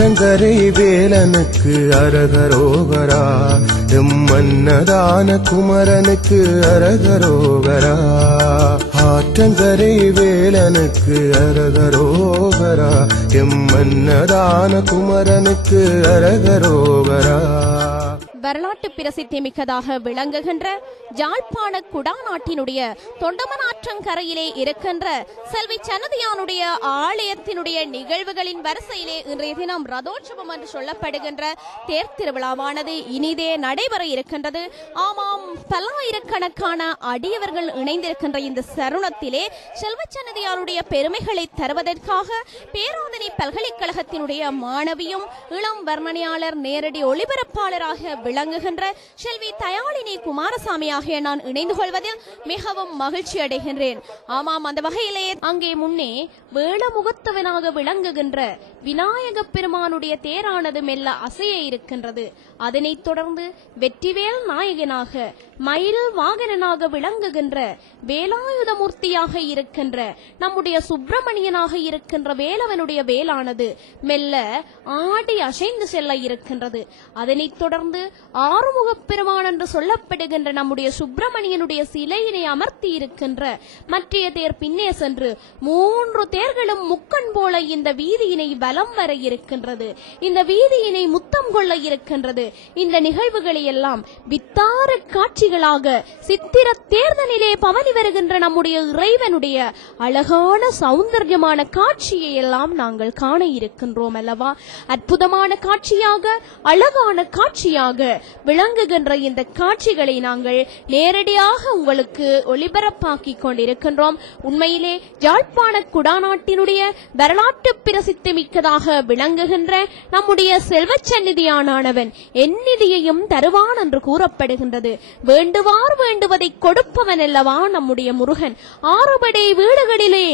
ஆற்றங்கரை வேலனுக்கு அரகரோகரா, எம்மன்னதான குமரனுக்கு அரகரோகரா. ஆற்றங்கரை வேலனுக்கு அரகரோகரா, எம்மன்னதான குமரனுக்கு அரகரோகரா. வரலாற்று பிரசித்தி மிக்கதாக விளங்குகின்ற யாழ்ப்பாண குடாநாட்டினுடைய தொண்டமனாற்றங்கரையிலே இருக்கின்ற செல்வி சன்னதியானுடைய ஆலயத்தினுடைய நிகழ்வுகளின் வரிசையிலே இன்றைய தினம் ரதோற்சவம் என்று சொல்லப்படுகின்ற தேர் திருவிழாவானது இனிதே நடைபெற இருக்கின்றது. ஆமாம், பல்லாயிரக்கணக்கான அடியவர்கள் இணைந்திருக்கின்ற இந்த தருணத்திலே செல்வி சன்னதியாருடைய பெருமைகளை தருவதற்காக பேராதனை பல்கலைக்கழகத்தினுடைய மாணவியும் இளம் வர்ணனையாளர் நேரடி ஒளிபரப்பாளராக விளங்குகின்ற செல்வி தயாளினி குமாரசாமி ஆகிய நான் இணைந்து கொள்வதில் மிகவும் மகிழ்ச்சி அடைகின்றேன். ஆமாம், அந்த வகையிலே அங்கே முன்னே வேளமுகத்தவனாக விளங்குகின்ற விநாயக பெருமானுடைய தேரானது மெல்ல அசைய இருக்கின்றது. அதனைத் தொடர்ந்து வெற்றிவேல் நாயகனாக மயில் வாகனனாக விளங்குகின்ற வேலாயுதமூர்த்தியாக இருக்கின்ற நம்முடைய சுப்பிரமணியனாக இருக்கின்ற வேலவனுடைய வேலானது மெல்ல ஆடி அசைந்து செல்ல இருக்கின்றது. அதனைத் தொடர்ந்து ஆறுமுக பெருமான் என்று சொல்லப்படுகின்ற நம்முடைய சுப்பிரமணியனுடைய சிலையினை அமர்த்தி இருக்கின்ற மற்றைய தேர் பின்னே சென்று 3 தேர்களும் முக்கண் போல இந்த வீதியினை வலம் வர இருக்கின்றது. இந்த வீதியினை முத்தம் கொள்ள இருக்கின்றது. இந்த நிகழ்வுகளை எல்லாம் வித்தார காட்சிகளாக சித்திர தேர்தலிலே பவனி வருகின்ற நம்முடைய இறைவனுடைய அழகான சௌந்தர்யமான காட்சியை எல்லாம் நாங்கள் காண இருக்கின்றோம் அல்லவா? அற்புதமான காட்சியாக, அழகான காட்சியாக விளங்குகின்ற இந்த காட்சிகளை நாங்கள் நேரடியாக உங்களுக்கு ஒளிபரப்பாக்கி கொண்டிருக்கின்றோம். உண்மையிலே யாழ்ப்பாண குடாநாட்டினுடைய வரலாற்று பிரசித்தி மிக்கதாக விளங்குகின்ற நம்முடைய செல்வச்சந்நிதியானவன் எந்நிதியையும் தருவான் என்று கூறப்படுகின்றது. வேண்டுவார் வேண்டுவதை கொடுப்பவன் அல்லவா நம்முடைய முருகன். 6 படை வீடுகளிலே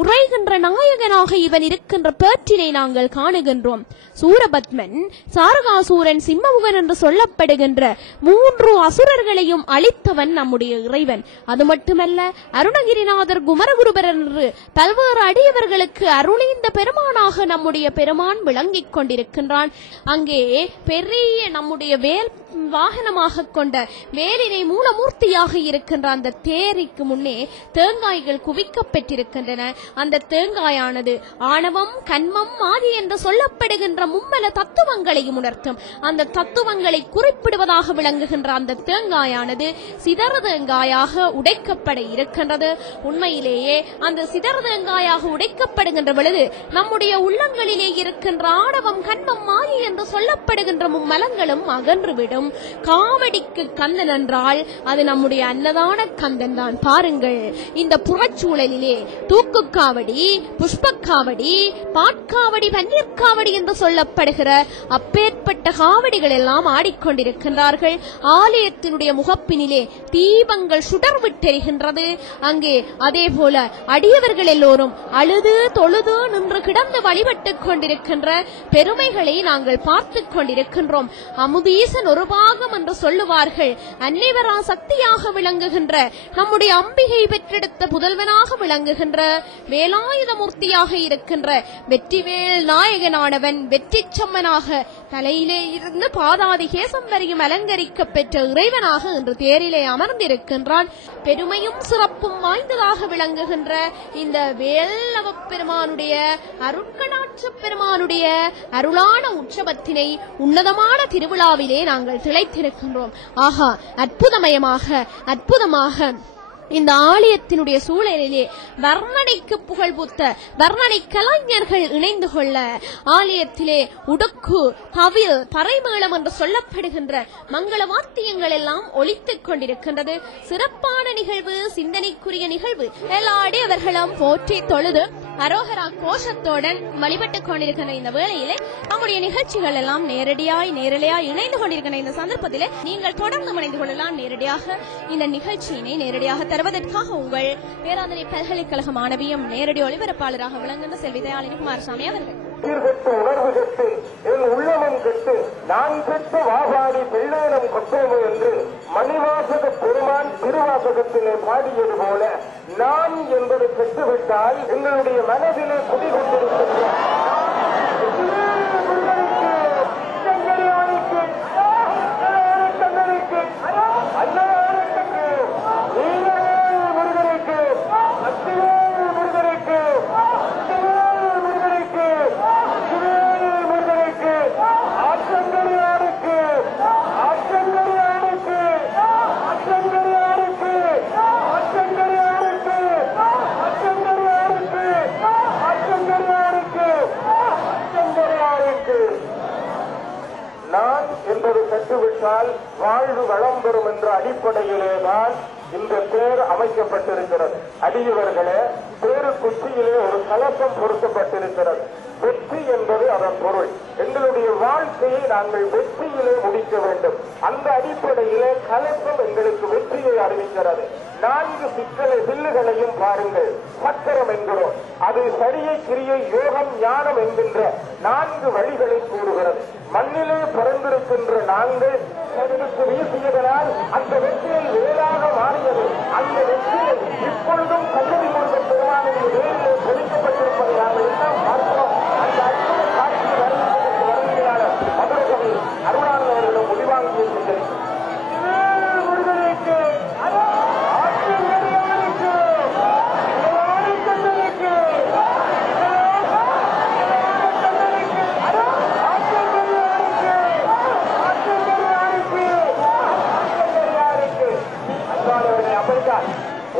உரைகின்ற நாயகனாக இவன் இருக்கின்ற பேற்றினை நாங்கள் காணுகின்றோம். சூரபத்மன், சாரகாசூரன், சிம்மமுகன் என்று சொல்லப்படுகின்ற 3 அசுரர்களையும் அழித்தவன் நம்முடைய இறைவன். அது மட்டுமல்ல, அருணகிரிநாதர், குமரகுருபர் என்று பல்வேறு அடியவர்களுக்கு அருளிந்த பெருமானாக நம்முடைய பெருமான் விளங்கிக் கொண்டிருக்கின்றான். அங்கே பெரிய நம்முடைய வேல் வாகனமாக கொண்ட வேலினை மூலமூர்த்தியாக இருக்கின்ற அந்த தேரிக்கு முன்னே தேங்காய்கள் குவிக்கப்பட்டிருக்கின்றன. அந்த தேங்காயானது ஆணவம், கண்மம், ஆதி என்று சொல்லப்படுகின்ற மும்மல தத்துவங்களையும் உணர்த்தும். அந்த தத்துவங்களை குறிப்பிடுவதாக விளங்குகின்ற அந்த தேங்காயானது சிதறு தேங்காயாக உடைக்கப்பட இருக்கின்றது. உண்மையிலேயே அந்த சிதறு தேங்காயாக உடைக்கப்படுகின்ற பொழுது நம்முடைய உள்ளங்களிலே இருக்கின்ற ஆணவம், கண்மம், ஆதி என்று சொல்லப்படுகின்ற மும்மலங்களும் அகன்றுவிடும். காவடிக்கு கந்தன் என்றால் அது நம்முடைய அன்னதான கந்தன் தான். பாருங்கள், இந்த புறச்சூழலிலே தூக்கு காவடி, புஷ்பக்காவடி, பாட்காவடி, பன்னீர்காவடி என்று சொல்லப்படுகிற அப்பேற்பட்ட காவடிகள் எல்லாம் ஆடிக்கொண்டிருக்கின்றார்கள். ஆலயத்தினுடைய முகப்பினிலே தீபங்கள் சுடர் விட்டெறிகின்றது. அங்கே அதே போல அடியவர்கள் எல்லோரும் அழுது தொழுது நின்று கிடந்து வழிபட்டுக் கொண்டிருக்கின்ற பெருமைகளை நாங்கள் பார்த்து கொண்டிருக்கின்றோம். அமுதீசன் ஒரு பாகம் என்று சொல்லுவார்கள். அன்னைவரா சக்தியாக விளங்குகின்ற நம்முடைய அம்பிகை பெற்றெடுத்த புதல்வனாக விளங்குகின்ற வேலாயுதமூர்த்தியாக இருக்கின்ற வெற்றிவேல் நாயகனானவன் வெற்றி சம்மனாக தலையிலே இருந்து பாதாதி கேசம் வரையும் அலங்கரிக்க பெற்ற இறைவனாக இன்று தேரிலே அமர்ந்திருக்கின்றான். பெருமையும் சிறப்பும் வாய்ந்ததாக விளங்குகின்ற இந்த வேலவ பெருமானுடைய அருட்கணாட்ச பெருமானுடைய அருளான உற்சவத்தினை உன்னதமான திருவிழாவிலே நாங்கள் திளைத்திருக்கின்றோம். ஆஹா, அற்புதமாக இந்த ஆலயத்தினுடைய சூழலிலே வர்ணனைக்கு புகழ்பூத்த வர்ணனை கலைஞர்கள் இணைந்து கொள்ள ஆலயத்திலே உடுக்கு, தவில், பறைமேளம் என்று சொல்லப்படுகின்ற மங்கள வாத்தியங்கள் எல்லாம் ஒலித்துக் கொண்டிருக்கின்றது. சிறப்பான நிகழ்வு, சிந்தனைக்குரிய நிகழ்வு. எல்லா அடியவர்களும் போற்றி தொழுது அரோகரா கோஷத்துடன் வழிபட்டுக் கொண்டிருக்கின்ற இந்த வேளையிலே நம்முடைய நிகழ்ச்சிகள் எல்லாம் நேரடியாய் இணைந்து கொண்டிருக்கின்ற இந்த சந்தர்ப்பத்திலே நீங்கள் தொடர்ந்து இணைந்து கொள்ளலாம். நேரடியாக இந்த நிகழ்ச்சியினை நேரடியாக தருவதற்காக உங்கள் பேராதனை பல்கலைக்கழக மாணவியும் நேரடி ஒளிபரப்பாளராக விளங்குகின்ற செல்வி தயாளினி குமாரசாமி அவர்கள். உணர்வு கெட்டு என் உள்ளமும் கெட்டு நான் பெற்ற வாபாடி வெள்ளேனம் கொற்றோமோ என்று மணிவாசக பெருமான் திருவாசகத்திலே பாடியது போல நான் என்பது பெற்றுவிட்டால் எங்களுடைய மனதிலே குடிகொண்டிருக்கின்ற உழைத்தால் வாழ்வு வளம் பெறும் என்ற அடிப்படையிலேதான் இந்த தேர் அமைக்கப்பட்டிருக்கிறது. அடியவர்களே, தேரு குச்சியிலே ஒரு கலசம் பொருத்தப்பட்டிருக்கிறது. வெற்றி என்பது அதன் பொருள். எங்களுடைய வாழ்க்கையை நாங்கள் வெற்றியிலே முடிக்க வேண்டும். அந்த அடிப்படையிலே கலசம் எங்களுக்கு வெற்றியை அறிவிக்கிறது. 4 வில்லுகளையும் பாருங்கள். சக்கரம் என்கிறோம். அது சரியை, கிரியை, யோகம், ஞானம் என்கின்ற 4 வழிகளை கூறுகிறது. மண்ணிலே பிறந்திருக்கின்ற நாங்கள் கருத்து வீசியதனால் அந்த வெற்றியை வேறாக மாறியது. அந்த வெற்றியை இப்பொழுதும் கல்லூரி முருகன் பெருமானுடைய வேலையிலே பொறிக்கப்பட்டிருப்பதை நாங்கள் எல்லாம் பார்க்கிறோம். அந்த அற்புத காட்சி வருகிறார் மதுரகவி அருணானந்த அவர்களிடம் முடிவாங்கிய முருகனுக்கு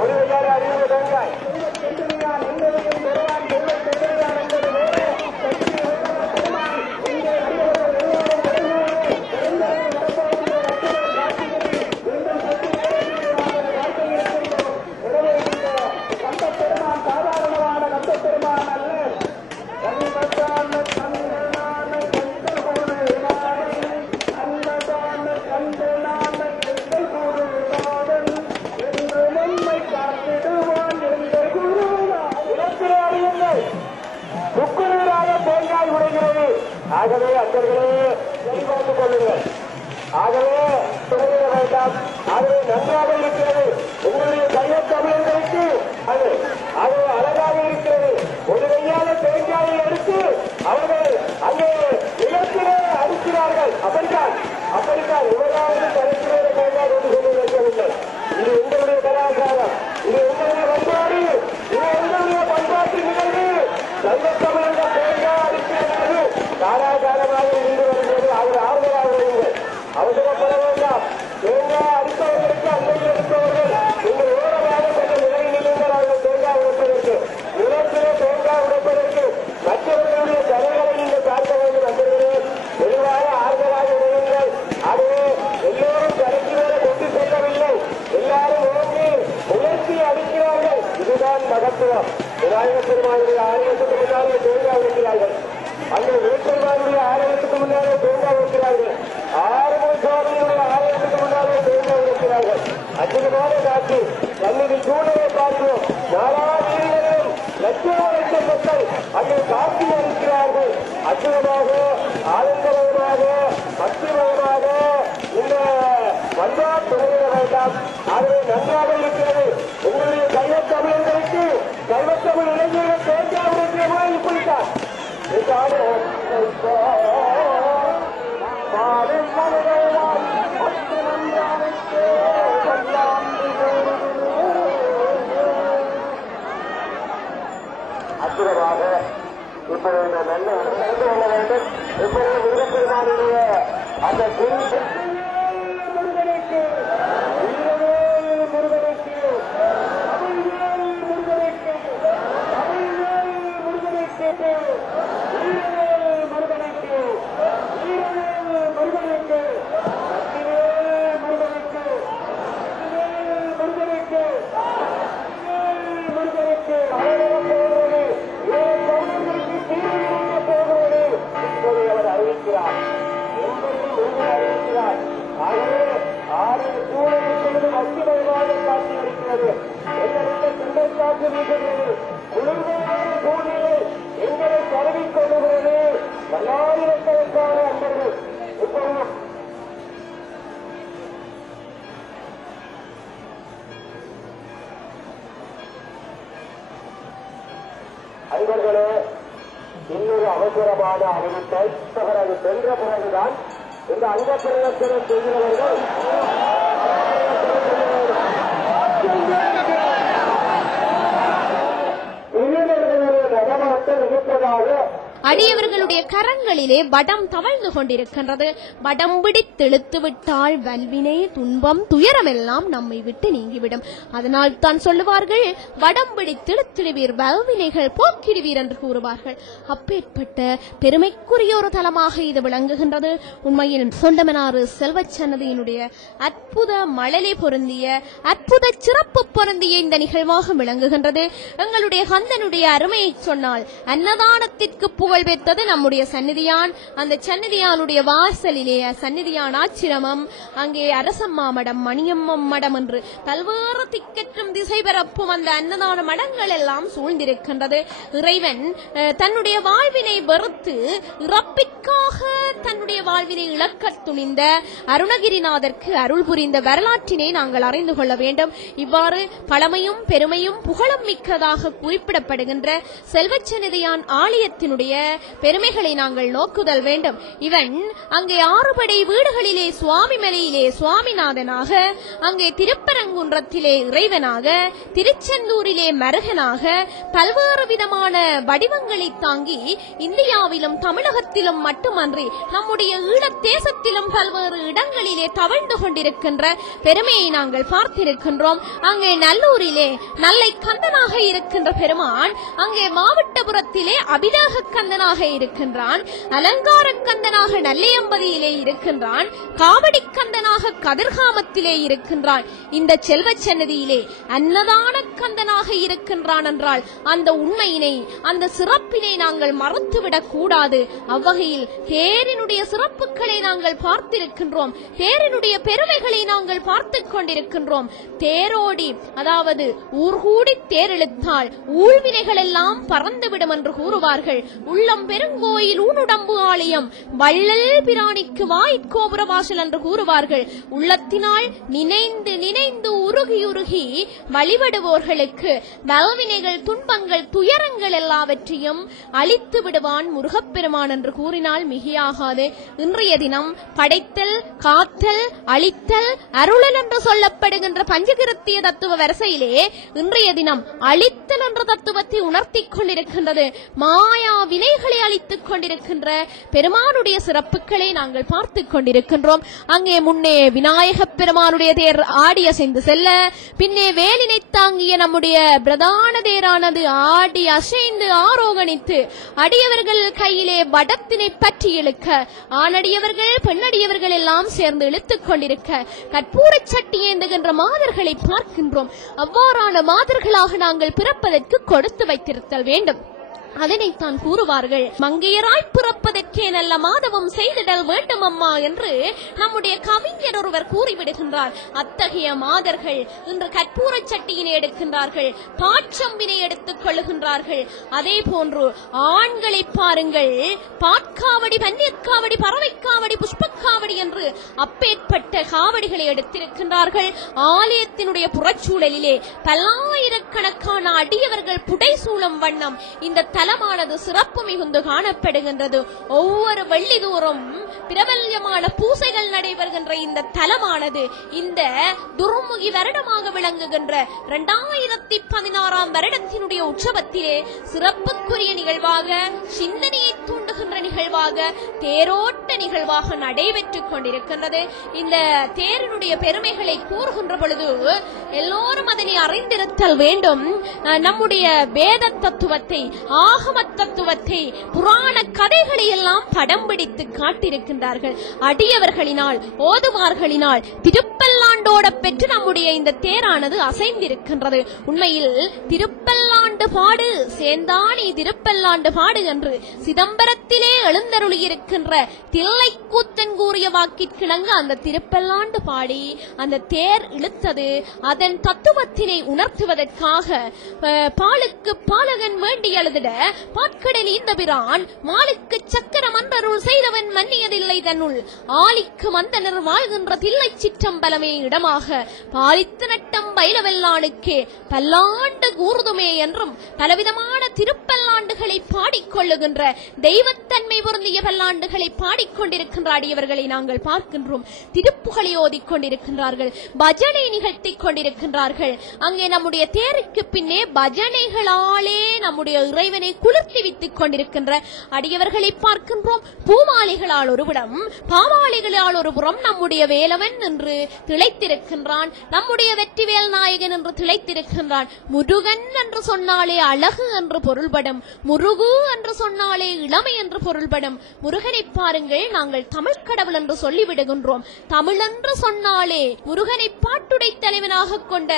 ஒரு கையால் அறிவு தேங்காய் சாதாரணமான கந்தப்பெருமான் அல்ல. துக்குநீராக தேங்காய் உடைகிறது. ஆகவே அன்பர்களே பார்த்துக் கொள்ளுங்கள். ஆகவே துறையிட வேண்டாம். ஆகவே நன்றாக இருக்கிறது. உங்களுடைய கைய தமிழர்களுக்கு அது அழகாக இருக்கிறது. ஒரு கையால தேங்காயை எடுத்து அவர்கள் அங்கே நிலத்திலே அடிக்கிறார்கள். அப்படித்தான் இவராவது தலைத்திலே தேங்காய் கொண்டு கொண்டு வைக்கவில்லை. இது உங்களுடைய கலாச்சாரம், இது உங்களுடைய பண்பாடு, இது உங்களுடைய பண்பாட்டு நிகழ்வு. தமிழர்கள் தேங்காய் அடிக்கிறது காலாகாலமாக இருந்து வருகிறது. அவர் ஆறுதலாக வருங்கள். அவசரப்பட வேண்டாம். தேங்காய் அடிப்பவர்களுக்கு அன்னையில் எடுப்பவர்கள் நீங்கள் ஓரமாக கொஞ்சம் நிலையில் நின்றுங்கள். அவர்கள் தேங்காய் உடைப்பதற்கு, நிலத்திலே தேங்காய் உடைப்பதற்கு மற்றவர்களுடைய தலைகளை நீங்கள் பார்க்க வேண்டும். நண்பர்களே, தெளிவாக ஆறுதலாக விடுங்கள். ஆகவே எல்லோரும் கரைக்கு மேல கொண்டு செல்லவில்லை. எல்லாரும் ஓங்கி உயர்த்தி அடிக்கிறார்கள். இதுதான் மகத்துவம். விநாயகப் பெருமானுடைய ஆலயத்துக்கு முன்னாலே தேங்காய் உடைக்கிறார்கள். அங்கே வீட்டெருமானுடைய ஆலயத்துக்கு முன்னாலே தேங்காய் உடைக்கிறார்கள். ஆறுமுக சுவாமியுடைய ஆலயத்துக்கு முன்னாலே தேங்காய் உடைக்கிறார்கள். அற்புதமான காட்சி. கண்ணில் சூழலை பார்க்கிறோம். நாலா வீடுகளிலும் லட்ச மக்கள் அங்கே காட்சி அளிக்கிறார்கள். அற்புதமாக, ஆனந்தமயமாக, பக்திமயமாக இந்த பண்பாடு துறையிட வேண்டாம். ஆகவே நன்றாக இருக்கிறது. உங்களுடைய கைவ தமிழர்களுக்கு கைவத்தமிழ் இளைஞர்கள் தேங்காய் உடைக்கிற முறை இப்படித்தான். அற்புதமாக இப்பொழுது இந்த நல்ல நடந்து கொள்ள வேண்டும். இப்பொழுது முருகப்பெருமானுடைய அந்த முருகனுக்கு முருகனுக்கு அவர் அறிவிக்கிறார். ஆகவே 6 சூழலுக்கு அத்திமயமாக காட்சி அளிக்கிறது. எங்களுக்கு சிந்தை காட்சி வீசுகிறது. குளிர்மையான சூழ்நிலை எங்களை தழுவிக் கொள்ளுகிறது. பல்லாயிரக்கணக்கான அன்பர்கள் இப்பொழுது அன்பர்களே, இன்னொரு அவசரமான அறிவிப்பை பிறகு சென்ற பிறகுதான் இந்த அங்க பிரதர்சனம் செய்கிறவர்கள் நடமாட்டம் இருப்பதாக அடியவர்களுடைய கரங்களிலே வடம் தவழ்ந்து கொண்டிருக்கின்றது. வடம் பிடித்தெழுத்து விட்டால் வல்வினை துன்பம் துயரமெல்லாம் நம்மை விட்டு நீங்கிவிடும். அதனால் தான் சொல்லுவார்கள், வடம் பிடித்தெழுத்திடுவீர் வல்வினைகள் போக்கிடுவீர் என்று கூறுவார்கள். அப்பேற்பட்ட பெருமைக்குரிய ஒரு தலமாக இது விளங்குகின்றது. உண்மையில் சொண்டமனாறு செல்வச்சன்னதியினுடைய அற்புத மழலை பொருந்திய அற்புத சிறப்பு பொருந்திய இந்த நிகழ்வாக விளங்குகின்றது. எங்களுடைய கந்தனுடைய அருமையை சொன்னால் அன்னதானத்திற்கு புகழ் பெற்றது நம்முடைய சந்நிதியான். அந்த சந்நிதியானுடைய வாசலிலே சந்நிதியான் ஆச்சிரமம், அங்கே அரசம்மா மடம், மணியம்மம் மடம் என்று பல்வேறு திக்கற்றும் திசை பரப்பும் அந்த அன்னதான மடங்கள் எல்லாம் சூழ்ந்திருக்கின்றது. இறைவன் தன்னுடைய வாழ்வினை வெறுத்து இறப்பிற்காக தன்னுடைய வாழ்வினை இழக்க துணிந்த அருணகிரிநாதருக்கு அருள் புரிந்த வரலாற்றினை நாங்கள் அறிந்து கொள்ள வேண்டும். இவ்வாறு பழமையும் பெருமையும் புகழும் மிக்கதாக குறிப்பிடப்படுகின்ற செல்வச்சந்நிதியான் ஆலயத்தினுடைய பெருமைகளை நாங்கள் நோக்குதல் வேண்டும். இவன் அங்கே 6 படை வீடுகளிலே சுவாமி மலையிலே சுவாமிநாதனாக, அங்கே திருப்பரங்குன்றத்திலே இறைவனாக, திருச்செந்தூரிலே மருகனாக பல்வேறு விதமான வடிவங்களை தாங்கி இந்தியாவிலும் தமிழகத்திலும் மட்டுமன்றி நம்முடைய ஈழத் தேசத்திலும் பல்வேறு இடங்களிலே தவழ்ந்து கொண்டிருக்கின்ற பெருமையை நாங்கள் பார்த்திருக்கின்றோம். அங்கே நல்லூரிலே நல்லை கந்தனாக இருக்கின்ற பெருமான், அங்கே மாவட்டபுரத்திலே அபிதேக கந்தனாக இருக்கின்றான், அலங்கார கந்தனாக நல்லையம்பதியிலே இருக்கின்றான், காவடி கந்தனாக கதிர்காமத்திலே இருக்கின்றான். இந்த செல்வச்சன்னதியிலே அன்னதான கந்தனாக இருக்கின்றான் என்றால் அந்த உண்மையினை, அந்த சிறப்பினை நாங்கள் மறுத்துவிடக் கூடாது. அவ்வகையில் தேரினுடைய சிறப்புகளை நாங்கள் பார்த்திருக்கின்றோம், தேரினுடைய பெருமைகளை நாங்கள் பார்த்து கொண்டிருக்கின்றோம். தேரோடி, அதாவது ஊர்கூடி தேரெழுத்தால் ஊழ்வினைகள் எல்லாம் பறந்துவிடும் என்று கூறுவார்கள். உள்ளம் பெருங்கோயில் ஊனுடம்பு ஆலயம் வள்ளல் பிராணிக்கு வாய்க்கோபுர வாசல் என்று கூறுவார்கள். உள்ளத்தினால் நினைந்து நினைந்து உருகி உருகி வழிபடுவோர்களுக்கு வல்வினைகள் துன்பங்கள் துயரங்கள் எல்லாவற்றையும் அழித்து விடுவான் முருகப்பெருமான் என்று கூறினால் மிகையாகாது. இன்றைய தினம் படைத்தல், காத்தல், அழித்தல், அருளல் என்று சொல்லப்படுகின்ற பஞ்சகிருத்திய தத்துவ வரிசையிலே இன்றைய தினம் அழித்தல் என்ற தத்துவத்தை உணர்த்தி கொண்டிருக்கின்றது. மாயா வினைகளை அழித்துக் கொண்டிருக்கின்ற பெருமானுடைய சிறப்புகளை நாங்கள் பார்த்து கொண்டிருக்கின்றோம். அங்கே முன்னே விநாயக பெருமானுடைய தேர் ஆடி அசைந்து செல்ல, பின்னே வேலினை தாங்கிய நம்முடைய பிரதான தேரானது ஆடி அசைந்து ஆரோகணித்து அடியவர்கள் கையிலே வடத்தினை பற்றி இழுக்க, ஆணடியவர்கள் பெண்ணடியவர்கள் எல்லாம் சேர்ந்து இழுத்துக் கொண்டிருக்க கற்பூர சட்டி ஏந்துகின்ற மாதர்களை பார்க்கின்றோம். அவ்வாறான மாதர்களாக நாங்கள் பிறப்பதற்கு கொடுத்து வைத்திருத்தல் வேண்டும். அதனைத்தான் கூறுவார்கள், மங்கையராய் பிறப்பதற்கே நல்ல மாதவம் செய்திடல் வேண்டும் அம்மா என்று நம்முடைய கவிஞர் ஒருவர் கூறிவிடுகின்றார். அத்தகைய மாதர்கள் இன்று கற்பூர சட்டியினை எடுக்கின்றார்கள், பாச்சம்பினை எடுத்துக் கொள்ளுகின்றார்கள். அதே போன்று ஆண்களை பாருங்கள், பாட்காவடி, பன்னீர்காவடி, பறவைக்காவடி, புஷ்பக்காவடி என்று அப்பேற்பட்ட காவடிகளை எடுத்திருக்கின்றார்கள். ஆலயத்தினுடைய புறச்சூழலிலே பல்லாயிரக்கணக்கான அடியவர்கள் புடைசூழும் வண்ணம் இந்த தலமானது சிறப்பு மிகுந்து காணப்படுகின்றது. ஒவ்வொரு வெள்ளிதோறும் பிரபல்யமான பூசைகள் நடைபெறுகின்ற இந்த தலமானது இந்த துர்முகி வருடமாக விளங்குகின்ற 2016 வருடத்தினுடைய உற்சவத்திலே சிறப்புக்குரிய நிகழ்வாக, சிந்தனையை தூண்டுகின்ற நிகழ்வாக, தேரோட்ட நிகழ்வாக நடைபெற்றுக் கொண்டிருக்கின்றது. இந்த தேரினுடைய பெருமைகளை கூறுகின்ற பொழுது எல்லோரும் அதனை அறிந்திருத்தல் வேண்டும். நம்முடைய வேத தத்துவத்தை, ஆகம தத்துவத்தை, புராண கதைகளை எல்லாம் படம் பிடித்து காட்டியிருக்கின்றார்கள். அடியவர்களினால், ஓதுவார்களினால் திருப்பல்லாண்டோட பெற்று நம்முடைய இந்த தேரானது அசைந்திருக்கின்றது. உண்மையில் திருப்பல்லாண்டு பாடு சேந்தானி திருப்பல்லாண்டு பாடு என்று சிதம்பரத்திலே எழுந்தருளியிருக்கின்ற தில்லைக்கூத்தன் கூறிய வாக்கிற்கிணங்க அந்த திருப்பல்லாண்டு பாடி அந்த தேர் இழுத்தது அதன் தத்துவத்தினை உணர்த்துவதற்காக. பாலுக்கு பாலகன் வேண்டி எழுதிட பாட்கடல் இந்த பிரான் மாலுக்கு சக்கரம் அன்றருள் செய்தவன் மன்னியதில்லை தன்னுள் ஆலிக்கு மந்தனர் வாழ்கின்ற தில்லை சிற்றம்பலமே இடமாக பாலித்து நட்டம் பயிலவெல்லானுக்கே பல்லாண்டு கூறுதுமே என்றும் பலவிதமான திருப்பல்லாண்டுகளை பாடிக்கொள்ளுகின்ற தெய்வத்தன்மை பொருந்திய பல்லாண்டுகளை பாடிக்கொண்டிருக்கின்ற அடியவர்களை நாங்கள் பார்க்கின்றோம். திருப்புகளை ஓதிக்கொண்டிருக்கின்றார்கள், பஜனை நிகழ்த்திக் கொண்டிருக்கின்றார்கள். அங்கே நம்முடைய தேருக்கு பின்னே பஜனைகளாலே நம்முடைய இறைவனை உள்ளத்திலே குளிர்த்திவித்துக் கொண்டிருக்கின்ற அடியவர்களை பார்க்கின்றோம். பூமாலைகளால் ஒருபுறம், பாமாலைகளால் ஒருபுறம் நம்முடைய வேலவன் என்று திளைத்திருக்கின்றான், நம்முடைய வெற்றிவேல் நாயகன் என்று திளைத்திருக்கின்றான். முருகன் என்று சொன்னாலே அழகு என்று பொருள்படும், முருகு என்று சொன்னாலே இளமை என்று பொருள்படும். முருகனை பாருங்கள், நாங்கள் தமிழ் கடவுள் என்று சொல்லிவிடுகின்றோம். தமிழ் என்று சொன்னாலே முருகனை பாட்டுடை தலைவனாக கொண்ட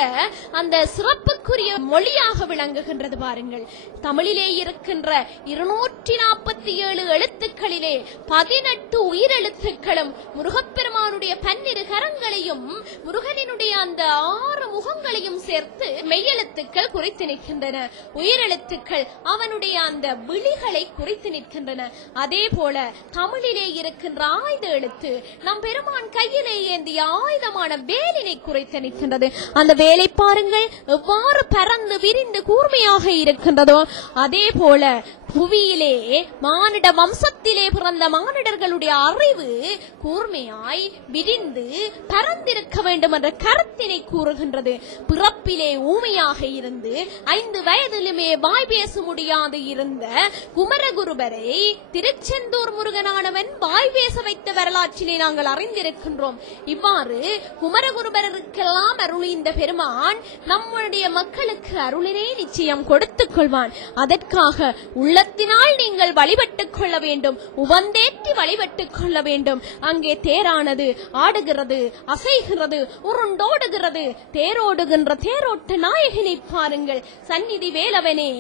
அந்த சிறப்புக்குரிய மொழியாக விளங்குகின்றது. பாருங்கள், தமிழிலே இருக்கின்ற 247 எழுத்துக்களிலே 18 உயிரெழுத்துக்களும் முருகப்பெருமானுடைய பன்னிரு கரங்களையும் முருகனினுடைய அந்த 6 முகங்களையும் சேர்த்து மெய்யெழுத்துக்கள் குறித்து நிற்கின்றன. உயிரெழுத்துக்கள் அவனுடைய அந்த விழிகளை குறித்து நிற்கின்றன. அதே போல தமிழிலே இருக்கின்ற ஆயுத எழுத்து நம் பெருமான் கையிலே ஏந்திய ஆயுதமான வேலினை குறைத்து நிற்கின்றது. அந்த வேலை பாருங்கள் எவ்வாறு பறந்து விரிந்து கூர்மையாக இருக்கின்றதோ அதே போல புவியிலே மானிட வம்சத்திலே பிறந்த மானிடர்களுடைய அறிவு கூர்மையாய் விரிந்து பறந்திருக்க வேண்டும் என்ற கருத்தினை கூறுகின்றது. பிறப்பிலே ஊமையாக இருந்து 5 வயதிலுமே வாய் பேச முடியாது இருந்த குமரகுருபரை திருச்செந்தூர் முருகனானவன் வாய் பேச வைத்த வரலாற்றிலே நாங்கள் அறிந்திருக்கின்றோம். இவ்வாறு குமரகுருபருக்கெல்லாம் அருளிந்த பெருமான் நம்முடைய மக்களுக்கு அருளினை நிச்சயம் கொடுத்துக் கொள்வான். அதற்காக உள்ளத்தினால் நீங்கள் வழிபட்டுக் கொள்ள வேண்டும், உவந்தேற்றி வழிபட்டுக் கொள்ள வேண்டும். அங்கே தேரானது ஆடுகிறது, அசைகிறது, உருண்டோடுகிறது. தேரோடுகின்ற தேரோட்ட நாயகனை பாருங்கள். சந்நிதி வேலவனே,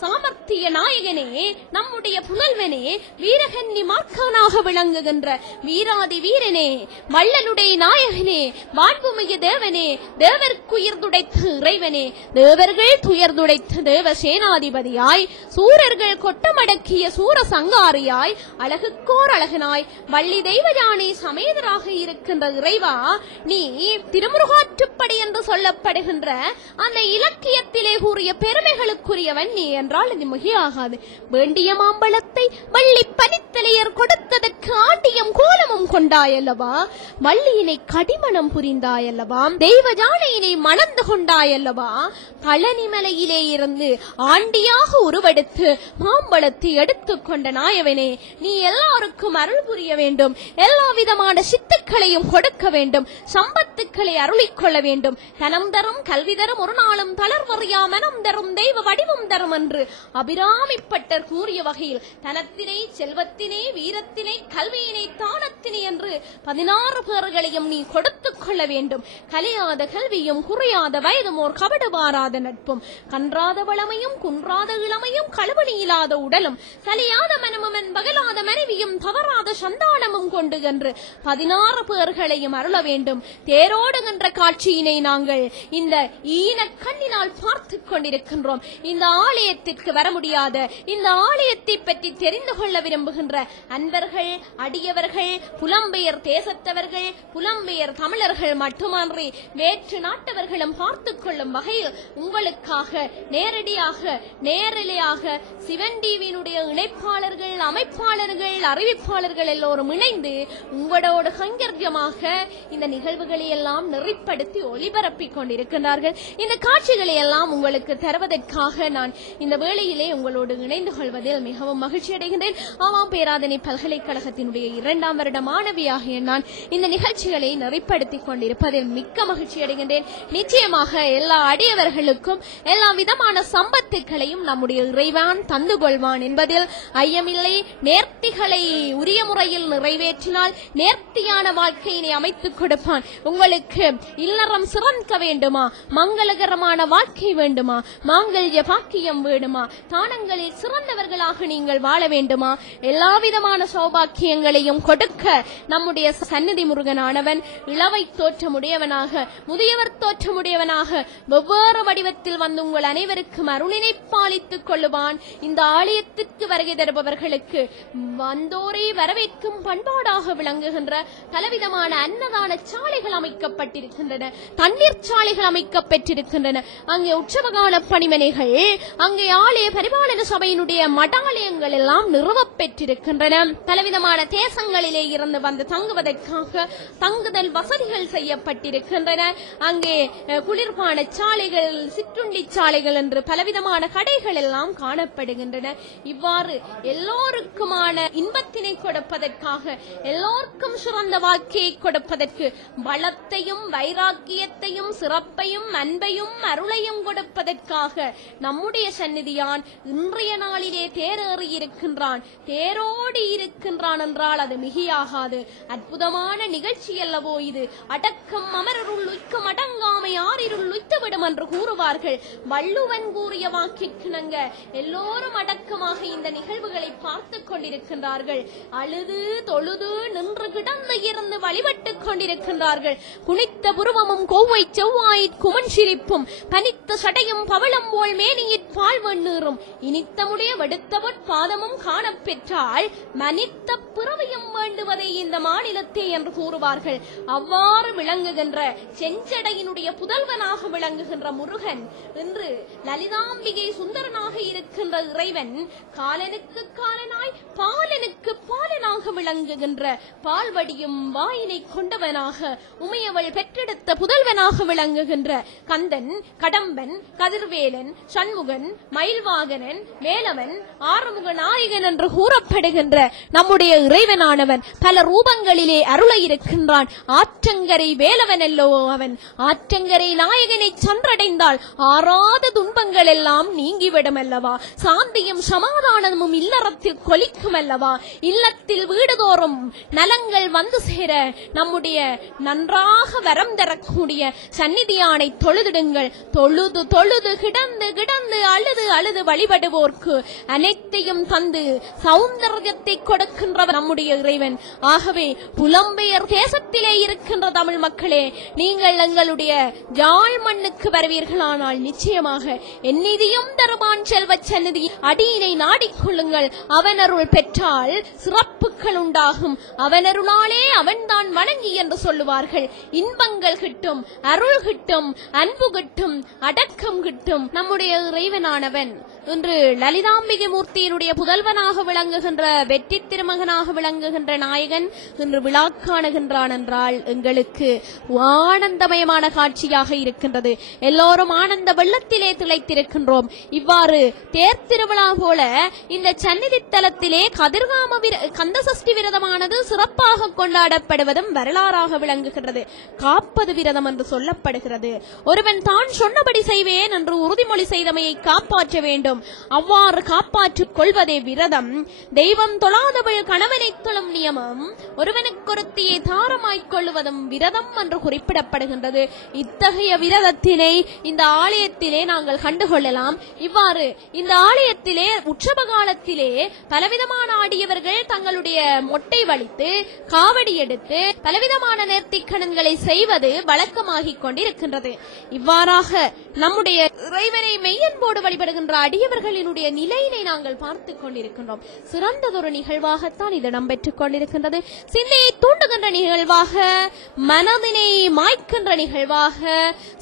சாமர்த்திய நாயகனே, நம்முடைய புனல்வனே, வீரகன்னி மார்க்கவனாக விளங்குகின்ற வீராதி வீரனே, வள்ளலுடைய நாயகனே, மாண்புமிகு தேவனே, தேவர்க்குயிர் துடைத்த இறைவனே, தேவர்கள் துயர் துடைத்த தேவ சேனாதிபதியாய், சூரர்கள் கொட்டமடக்கிய சூர சங்காரியாய், அழகுக்கோர் அழகனாய், வள்ளி தெய்வயானை சமேதராக இருக்கின்ற இறைவா, நீ திருமுருகாற்றுப்படை என்று சொல்லப்படுகின்ற அந்த இலக்கியத்திலே கூறிய பெருமைகளுக்குரியவன் நீ என்றால் இது மிகையாகாது. வேண்டிய மாம்பழத்தை வள்ளி பனித்தலையர் கொடுத்ததற்கு ஆண்டியம் கோலமும் கொண்டாயல்லவா, வள்ளியினை கடிமணம் புரிந்தாயல்லவா, தெய்வ யானையினை மணந்து கொண்டாயல்லவா, பழனிமலையிலே இருந்து ஆண்டியாக உருவெடுத்து மாம்பழத்தை எடுத்துக் கொண்ட நாயவனே, நீ எல்லாருக்கும் அருள் புரிய வேண்டும், எல்லா விதமான சித்துக்களையும் கொடுக்க வேண்டும், சம்பத்துக்களை அருளிக்கொள்ள வேண்டும். தனம் தரும், கல்வி தரும், ஒரு நாளும் தளர்வறியா மனம் தரும், தெய்வ வடிவம் தரும் என்று அபிராமிப்பட்டர் கூறிய வகையில் தனத்தினை, செல்வத்தினை, வீரத்தினை, கல்வியினை, தானத்தினை என்று 16 பேர்களையும் நீ கொடுத்துக் கொள்ள வேண்டும். கலையாத கல்வியும், குறையாத வயதும், ஓர் கபடு பாராத நட்பும், கன்றாத வளமையும், குன்றாத இளமையும், கழுவணி இல்லாத உடலும், சலியாத மனமும், பகலாத மனைவியும், தவறாத சந்தானமும் கொண்டு என்று 16 பேர்களையும் அருள வேண்டும். தேரோடுகின்ற காட்சியினை நாங்கள் இந்த ஈன கண்ணினால் பார்த்து கொண்டிருக்கின்றோம். இந்த ஆலயத்திற்கு வர முடியாத, இந்த ஆலயத்தை பற்றி தெரிந்து கொள்ள விரும்புகின்ற அன்பர்கள், அடியவர்கள், புலம்பெயர் தேசத்தவர்கள், புலம்பெயர் தமிழர்கள் மட்டுமன்றி வேற்று நாட்டவர்களும் பார்த்துக் கொள்ளும் வகையில் உங்களுக்காக நேரடியாக நேரலையாக சிவன் டிவியினுடைய இணைப்பாளர்கள், அமைப்பாளர்கள், அறிவிப்பாளர்கள் எல்லோரும் இணைந்து உங்களோடு கைங்கரியமாக இந்த நிகழ்வுகளை எல்லாம் நெறிப்படுத்தி ஒளிபரப்பிக் கொண்டிருக்கிறார்கள். இந்த காட்சிகளை எல்லாம் உங்களுக்கு தருவதற்காக நான் இந்த வேளையிலே உங்களோடு இணைந்து கொள்வதில் மிகவும் மகிழ்ச்சி அடைகின்றேன். ஆமாம், பேராதனை பல்கலைக்கழகத்தினுடைய 2ஆம் வருட மாணவியாகிய நான் இந்த நிகழ்ச்சிகளை நெறிப்படுத்திக் கொண்டிருப்பதில் மிக்க மகிழ்ச்சி அடைகின்றேன். நிச்சயமாக எல்லா அடியவர்களுக்கும் எல்லா விதமான சம்பத்துக்களையும் நம்முடைய இறைவன் தந்து கொள்வான் என்பதில் ஐயமில்லை. நேர்த்திகளை உரிய முறையில் நிறைவேற்றினால் நேர்த்தியான வாழ்க்கையினை அமைத்துக் கொடுப்பான். உங்களுக்கு இல்லறம் சிறக்க வேண்டுமா, மங்களகரமான வாழ்க்கை வேண்டுமா, மாங்கல்ய பாக்கியம் வேண்டுமா, தானங்களில் சிறந்தவர்களாக நீங்கள் வாழ வேண்டுமா, எல்லா விதமான சௌபாக்கியங்களையும் கொடுக்க நம்முடைய சந்நிதி முருகனானவன் இளவை தோற்றமுடையவனாக, முதியவர் தோற்றமுடையவனாக வெவ்வேறு வடிவத்தில் வந்து உங்கள் அனைவருக்கும் அருளினை பாலித்துக் கொள்ளுவான். இந்த ஆலயத்திற்கு வருகை தருபவர்களுக்கு வந்தோரை வரவேற்கும் பண்பாடாக விளங்குகின்ற பலவிதமான அன்னதான சாலைகள் அமைக்கப்பட்டிருக்கின்றன, தண்ணீர் சாலைகள் அமைக்கப்பட்டிருக்கின்றன. அங்கே உற்சவகால பணிமனைகள், அங்கே ஆலய பரிபாலன சபையினுடைய மடாலயங்கள் எல்லாம் நிறுவப் பெற்றிருக்கின்றன. பலவிதமான தேசங்களிலே இருந்து வந்து தங்குவதற்காக தங்குதல் வசதிகள் செய்யப்பட்டிருக்கின்றன. அங்கே குளிர்பான சாலைகள், சிற்றுண்டி சாலைகள் என்று பலவிதமான கடைகள் எல்லாம் காணப்படுகின்றன. விளங்குகின்றன. இவ்வாறு எல்லோருக்குமான இன்பத்தினை கொடுப்பதற்காக, எல்லோருக்கும் சிறந்த வாழ்க்கையை கொடுப்பதற்கு, பலத்தையும் வைராக்கியத்தையும் சிறப்பையும் அன்பையும் அருளையும் கொடுப்பதற்காக நம்முடைய சந்நிதியான் இன்றைய நாளிலே தேரேறி இருக்கின்றான், தேரோடி இருக்கின்றான் என்றால் அது மிகையாகாது. அற்புதமான நிகழ்ச்சி அல்லவோ இது. அடக்கம் அமரருள் உய்க்கும் அடங்காமை ஆறிருள் உய்த்துவிடும் என்று கூறுவார்கள். வள்ளுவன் கூறிய வாக்கிற்கிணங்க எல்லோரும் அடக்கமாக இந்த நிகழ்வுகளை பார்த்து கொண்டிருக்கின்றார்கள். அழுது தொழுது நின்று கிடந்து இருந்து வழிபட்டுக் கொண்டிருக்கின்றார்கள். குனித்த புருவமும் கோவை செவ்வாய் குமன் சிரிப்பும் பனித்த சடையும் பவளம் போல் மேனியிற் பால் வெண்ணீரும் இனித்தமுடைய வெடுத்தவற் பாதமும் காணப்பெற்றால் மனித்த பிறவியும் வேண்டுவதை இந்த மாநிலத்தே என்று கூறுவார்கள். அவ்வாறு விளங்குகின்ற செஞ்சடையினுடைய புதல்வனாக விளங்குகின்ற முருகன் இன்று லலிதாம்பிகை சுந்தரனாக இருக்கின்ற இறைவன் காலனுக்கு காலனாய் பாலனுக்கு பாலனாக விளங்குகின்ற பால்வடியும் வாயினை கொண்டவனாக உமையவள் பெற்றெடுத்த புதல்வனாக விளங்குகின்ற கந்தன், கடம்பன், கதிர்வேலன், சண்முகன், மயில்வாகனன், வேலவன், ஆறுமுக நாயகன் என்று கூறப்படுகின்ற நம்முடைய இறைவனானவன் பல ரூபங்களிலே அருள இருக்கின்றான். ஆற்றங்கரை வேலவன் அல்லவோ அவன். ஆற்றங்கரை நாயகனை சென்றடைந்தால் ஆறாத துன்பங்கள் எல்லாம் நீங்கிவிடும் அல்லவா. சாந்தியும் சமாதானமும் இல்லறத்தில் கொலிக்கும் அல்லவா. இல்லத்தில் வீடுதோறும் நலங்கள் வந்து சேர நம்முடைய நன்றாக வரம் தரக்கூடிய சந்நிதியானை தொழுதிடுங்கள். தொழுது தொழுது கிடந்து கிடந்து அழுது அழுது வழிபடுவோர்க்கு அனைத்தையும் தந்து சௌந்தர்யத்தை கொடுக்கின்றவர் நம்முடைய இறைவன். ஆகவே புலம்பெயர் தேசத்திலே இருக்கின்ற தமிழ் மக்களே, நீங்கள் எங்களுடைய யாழ் மண்ணுக்கு வருவீர்களானால் நிச்சயமாக என்னிதியும் தருவான் செல்வ சந்நிதி அடியினை நாடிக்கொள்ளுங்கள். அவனருள் பெற்றால் சிறப்புகள் உண்டாகும். அவனருளாலே அவன்தான் வணங்கி என்று சொல்லுவார்கள். இன்பங்கள் கிட்டும், அருள் கிட்டும், அன்பு கிட்டும், அடக்கம் கிட்டும். நம்முடைய இறைவனானவன் இன்று லலிதாம்பிகை மூர்த்தியினுடைய புதல்வனாக விளங்குகின்ற வெற்றி திருமகனாக விளங்குகின்ற நாயகன் இன்று விழா காணுகின்றான் என்றால் எங்களுக்கு ஆனந்தமயமான காட்சியாக இருக்கின்றது. எல்லோரும் ஆனந்த வெள்ளத்திலே திளைத்திருக்கின்றோம். இவ்வாறு தேர் திருவிழா போல இந்த சந்நிதி தலத்திலே கந்தசஷ்டி விரதமானது சிறப்பாக கொண்டாடப்படுவதும் வரலாறாக விளங்குகிறது. காப்பது விரதம் என்று சொல்லப்படுகிறது. ஒருவன் தான் சொன்னபடி செய்வேன் என்று உறுதிமொழி செய்தமையை காப்பாற்ற வேண்டும். அவ்வாறு காப்பாற்றிக் கொள்வதே விரதம். தெய்வம் தொழாதவள் கணவனை தொழும் நியமம் ஒருவனுக்கொருத்தியை தாரமாய்க் கொள்வதும் விரதம் என்று குறிப்பிடப்படுகின்றது. இத்தகைய விரதத்தினை இந்த ஆலயத்திலே நாங்கள் கண்டுகொள்ளலாம். இவ்வாறு இந்த ஆலயத்திலே உற்சவ காலத்திலே பலவிதமான ஆடியவர்கள் தங்களுடைய மொட்டை வலித்து காவடி எடுத்து பலவிதமான நேர்த்திக்கடன்களை செய்வது வழக்கமாகிக் கொண்டிருக்கின்றது. இவ்வாறாக நம்முடைய இறைவனை மெய்யன்போடு வழிபடுகின்ற அடியவர்களினுடைய நிலையினை நாங்கள் பார்த்துக் கொண்டிருக்கின்றோம். சிறந்ததொரு நிகழ்வாகத்தான் இது இடம்பெற்றுக் கொண்டிருக்கின்றது. சிந்தையை தூண்டுகின்ற நிகழ்வாக, மனதினை மாய்க்கின்ற நிகழ்வாக,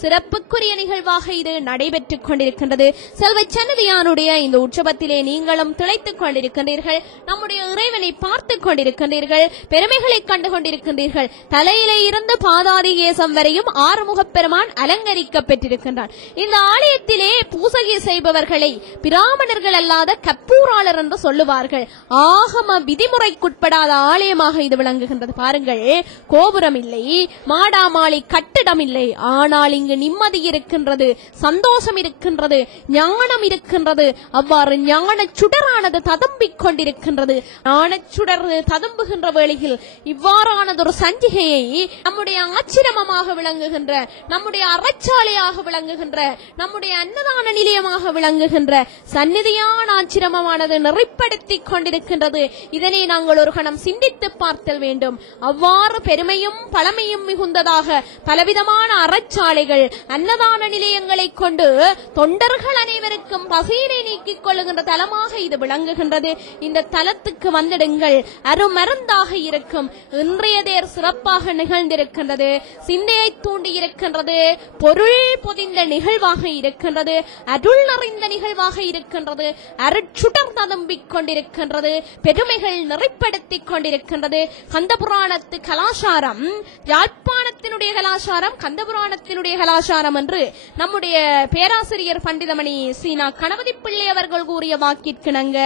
சிறப்புக்குரிய நிகழ்வாக இது நடைபெற்றுக் கொண்டிருக்கின்றது. செல்வ சன்னதியானுடைய இந்த உற்சவத்திலே நீங்களும் திளைத்துக் கொண்டிருக்கின்றீர்கள். நம்முடைய இறைவனை பார்த்துக் கொண்டிருக்கின்றீர்கள். பெருமைகளை கண்டு கொண்டிருக்கின்றீர்கள். தலையிலே இருந்து பாதாதிகேசம் வரையும் ஆறுமுகப் பெருமான் அலங்கரிக்க பெற்றிருக்கின்றான். இந்த ஆலயத்திலே பூசகை செய்பவர்களை பிராமணர்கள் அல்லாத கப்பூராளர் என்று சொல்லுவார்கள். ஆகம விதிமுறைக்குட்படாத ஆலயமாக இது விளங்குகின்றது. பாருங்கள், கோபுரம் இல்லை, மாடாமாளி கட்டிடம் இல்லை. ஆனால் இங்கு நிம்மதி இருக்கின்றது, சந்தோஷம் இருக்கின்றது, ஞானம் இருக்கின்றது. அவ்வாறு ஞான சுடரானது ததும்பிக் கொண்டிருக்கின்றது. ஞான சுடர் ததும்புகின்ற வேளையில் இவ்வாறானதொரு சஞ்சிகையை நம்முடைய ஆச்சிரமமாக விளங்குகின்ற, நம்முடைய அறச்சாலையாக விளங்குகின்ற, நம்முடைய அன்னதான நிலையமாக விளங்குகின்ற சந்நிதியான ஆச்சிரமமானது நிறைப்படுத்திக் கொண்டிருக்கின்றது. இதனை நாங்கள் ஒரு கணம் சிந்தித்து பார்த்தல் வேண்டும். அவ்வாறு பெருமையும் பழமையும் மிகுந்ததாக பலவிதமான அறச்சாலைகள், அன்னதான நிலையங்களை கொண்டு தொண்டர்கள் அனைவருக்கும் பசியினை நீக்கிக் கொள்ளுகின்ற தலமாக இது விளங்குகின்றது. இந்த தலத்துக்கு வந்துடுங்கள், அருமருந்தாக இருக்கும். இன்றைய தேர் சிறப்பாக நிகழ்ந்திருக்கின்றது. சிந்தையை தூண்டி இருக்கின்றது. பொருள் பொதிந்த நிகழ்வாக இருக்கின்றது. அருள் நிறைந்த நிகழ்வாக பிரகாசமாக இருக்கின்றது, அருட்சுடர் ததும்பிக் கொண்டிருக்கின்றது, பெருமைகள் நிறைப்படுத்திக் கொண்டிருக்கின்றது. கந்தபுராணத்து கலாச்சாரம் யாழ்ப்பாணத்தினுடைய கலாச்சாரம், கந்தபுராணத்தினுடைய கலாச்சாரம் என்று நம்முடைய பேராசிரியர் பண்டிதமணி சீனா கணபதி பிள்ளை அவர்கள் கூறிய வாக்கிற்கிணங்க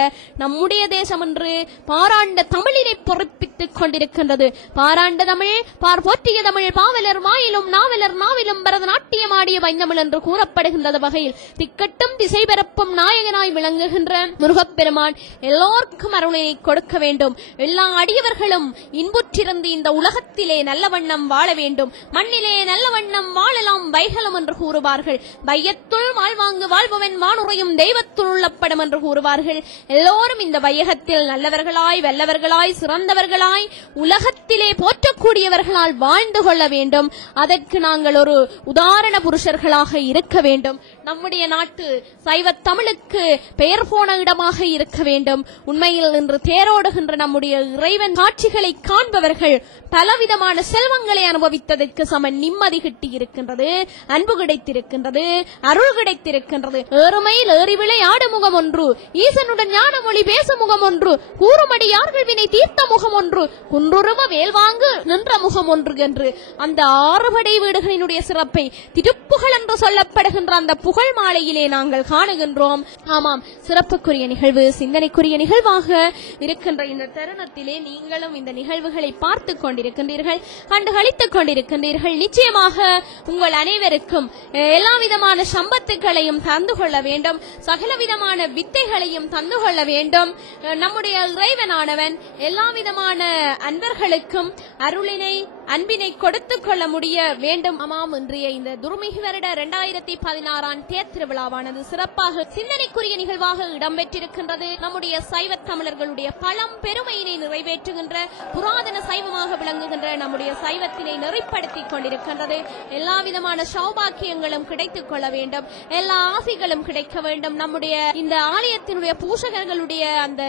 நம்முடைய தேசம் என்று பாராண்ட தமிழினை பொறுப்பித்துக் கொண்டிருக்கின்றது. பாராண்ட தமிழ், பார் போற்றிய தமிழ், பாவலர் வாயிலும் நாவலர் நாவிலும் பரதநாட்டியமாடிய வைந்தமிழ் என்று கூறப்படுகின்றது வகையில் திக்கட்டும் திசை பரப்பும் நாயகனாய் விளங்குகின்ற முருகப்பெருமான் எல்லோருக்கும் அருளினை கொடுக்க வேண்டும். எல்லா அடியவர்களும் இன்புற்றிருந்து இந்த உலகத்திலே நல்ல வண்ணம் வாழ வேண்டும். மண்ணிலே நல்ல வண்ணம் வாழலாம் வைகலம் என்று கூறுவார்கள். வையத்துள் வாழ்வாங்கு வாழ்பவன் வானுரையும் தெய்வத்துள் உள்ளப்படும் என்று கூறுவார்கள். எல்லோரும் இந்த வையகத்தில் நல்லவர்களாய், வல்லவர்களாய், சிறந்தவர்களாய், உலகத்திலே போற்றக்கூடியவர்களால் வாழ்ந்து கொள்ள வேண்டும். அதற்கு நாங்கள் ஒரு உதாரண புருஷர்களாக இருக்க வேண்டும். நம்முடைய நாட்டு சைவ தமிழுக்கு பெயர் போன இடமாக இருக்க வேண்டும். உண்மையில் இன்று தேரோடுகின்ற நம்முடைய இறைவன் காட்சிகளை காண்பவர்கள் பலவிதமான செல்வங்களை அனுபவித்ததற்கு சம நிம்மதி கிட்டி இருக்கின்றது, அன்பு கிடைத்திருக்கின்றது, அருள் கிடைத்திருக்கின்றது. ஏறுமையில் ஏறிவிளை ஆடு முகம் ஒன்று, ஈசனுடன் ஞான மொழி பேச முகம் ஒன்று, கூறுமடியார்கள் வினை தீர்த்த முகம் ஒன்று, குன்றுருவ வேல்வாங்கு நின்ற முகம் ஒன்று என்று அந்த ஆறுபடை வீடுகளினுடைய சிறப்பை திருப்புகழ் என்று சொல்லப்படுகின்ற அந்த புகழ் மாலையிலே நாங்கள் காணுகின்றோம். ஆமாம், சிறப்புக்குரிய நிகழ்வு, சிந்தனைக்குரிய நிகழ்வாக இருக்கின்ற இந்த தருணத்திலே நீங்களும் இந்த நிகழ்வுகளை பார்த்து கொண்டிருக்கின்றீர்கள், கண்டுகளித்துக் கொண்டிருக்கின்றீர்கள். நிச்சயமாக உங்கள் அனைவருக்கும் எல்லா விதமான சம்பத்துகளையும் தந்து கொள்ள வேண்டும், சகல விதமான வித்தைகளையும் தந்து கொள்ள வேண்டும். நம்முடைய இறைவனானவன் எல்லா விதமான அன்பர்களுக்கும் அருளினை, அன்பினை கொடுத்துக் கொள்ள முடிய வேண்டும். ஆமாம், இன்றைய இந்த துர்மிகு வருட 2016 தேர் திருவிழாவானது சிறப்பாக சிந்தனைக்குரிய நிகழ்வாக இடம்பெற்றிருக்கின்றது. நம்முடைய சைவ தமிழர்களுடைய பழம் பெருமையினை நிறைவேற்றுகின்ற புராதன சைவமாக விளங்குகின்ற நம்முடைய சைவத்தினை நெறிப்படுத்திக் கொண்டிருக்கின்றது. எல்லா விதமான சௌபாக்கியங்களும் கிடைத்துக் கொள்ள வேண்டும், எல்லா ஆசிகளும் கிடைக்க வேண்டும். நம்முடைய இந்த ஆலயத்தினுடைய பூசகர்களுடைய அந்த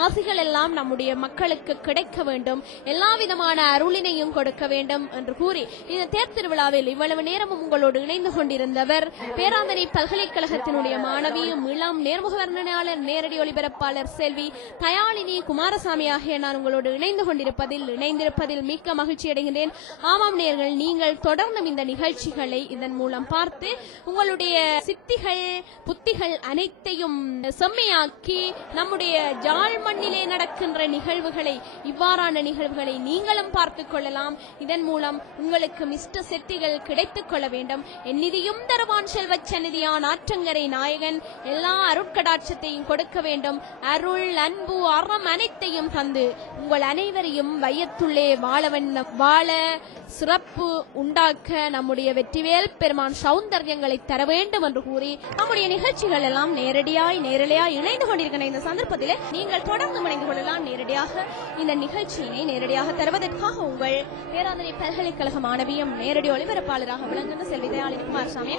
ஆசிகள் எல்லாம் நம்முடைய மக்களுக்கு கிடைக்க வேண்டும், எல்லா விதமான அருளினையும் கொடுக்க வேண்டும் என்று கூறி இந்த தேர் திருவிழாவில் இவ்வளவு நேரமும் உங்களோடு இணைந்து கொண்டிருந்தவர் பேராதனை பல்கலைக்கழகத்தினுடைய மாணவியும் இளம் நேர்முக வர்ணனையாளர், நேரடி ஒளிபரப்பாளர் செல்வி தயாளினி குமாரசாமி ஆகிய நான் உங்களோடு இணைந்திருப்பதில் மிக்க மகிழ்ச்சி அடைகின்றேன். ஆமாம் நேயர்கள், நீங்கள் தொடர்ந்து இந்த நிகழ்ச்சிகளை இதன் மூலம் பார்த்து உங்களுடைய சித்திகள் புத்திகள் அனைத்தையும் செம்மையாக்கி நம்முடைய ஜாழ் மண்ணிலே நடக்கின்ற நிகழ்வுகளை, இவ்வாறான நிகழ்வுகளை நீங்களும் பார்த்துக் கொள்ளலாம். இதன் மூலம் உங்களுக்கு மிஷ்ட சக்திகள் கிடைத்துக் கொள்ள வேண்டும். எந்நிதியும் தருவான் செல்வச் சந்நிதியான் ஆற்றங்கரை நாயகன் எல்லா அருட்கடாட்சத்தையும் கொடுக்க வேண்டும். அருள், அன்பு, அறம் அனைத்தையும் தந்து உங்கள் அனைவரையும் வையத்துள்ளே வாழ சிறப்பு உண்டாக்க நம்முடைய வெற்றிவேல் பெருமான் சௌந்தர்யங்களை தர வேண்டும் என்று கூறி நம்முடைய நிகழ்ச்சிகள் எல்லாம் நேரடியாய் இணைந்து கொண்டிருக்கிற இந்த சந்தர்ப்பத்தில் நீங்கள் தொடர்ந்து இணைந்து கொள்ளலாம். நேரடியாக இந்த நிகழ்ச்சியினை நேரடியாக தருவதற்காக உங்கள் பேராதனை பல்கலைக்கழக மாணவியும் நேரடி ஒளிபரப்பாளராக விளங்குகின்ற செல்வி தயாளினி குமாரசாமி.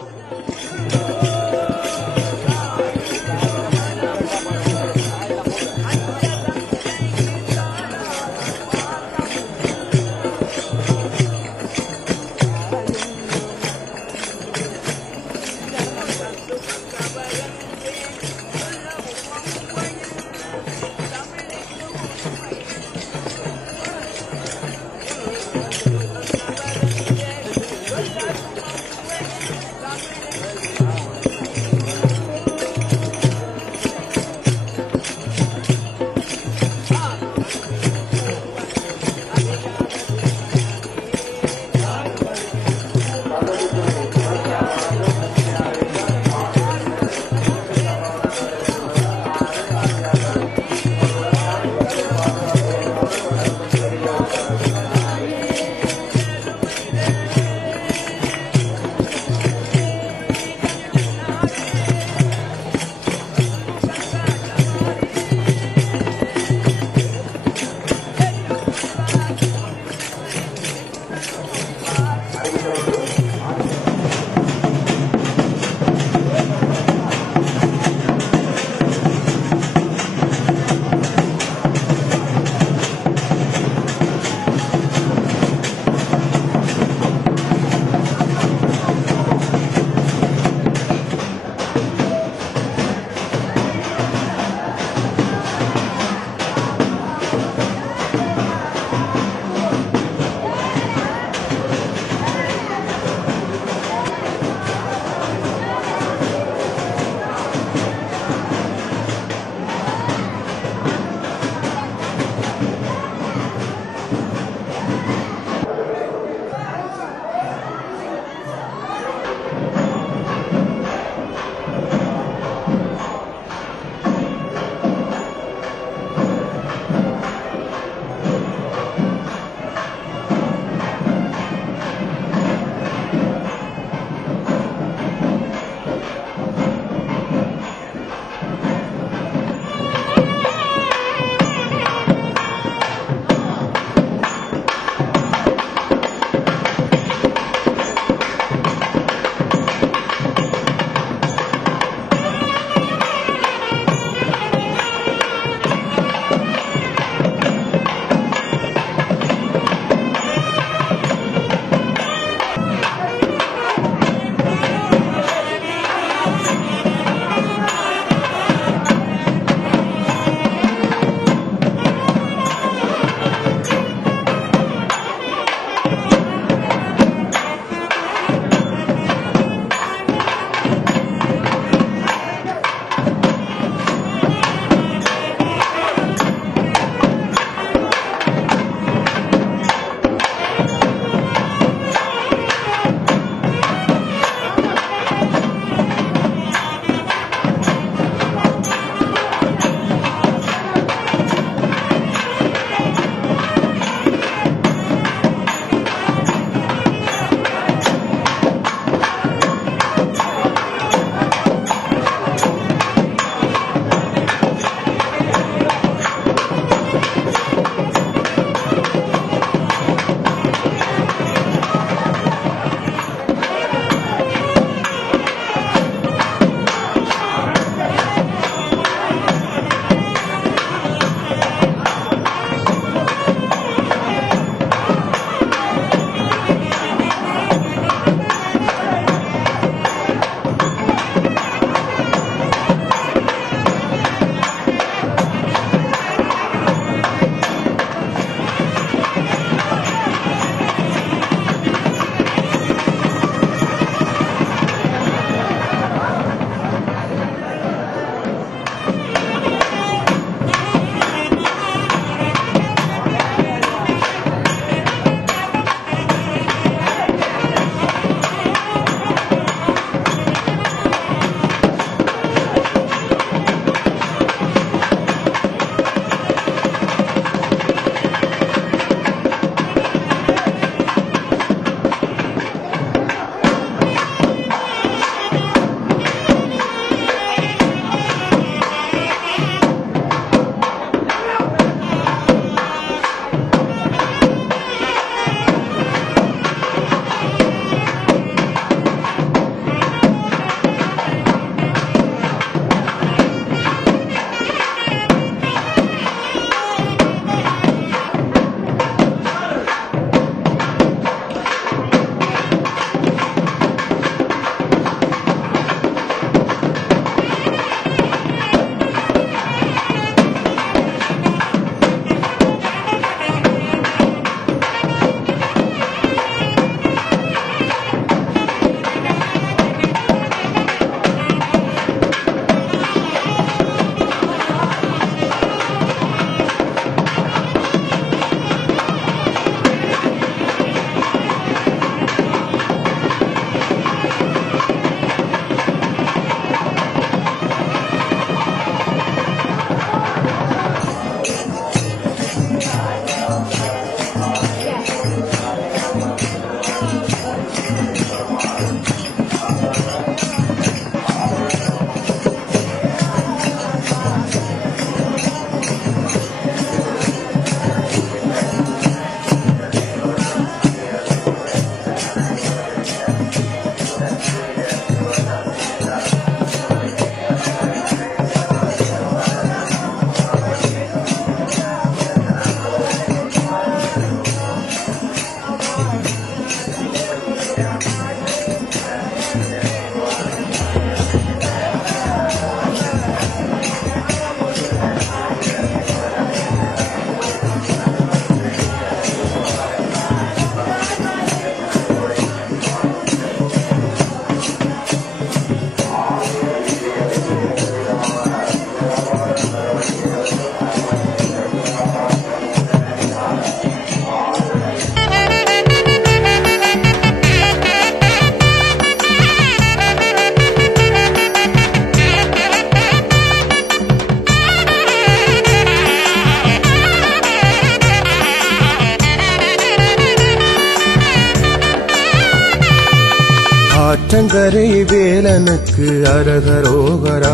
ஆற்றங்கரை வேலனுக்கு அரகரோகரா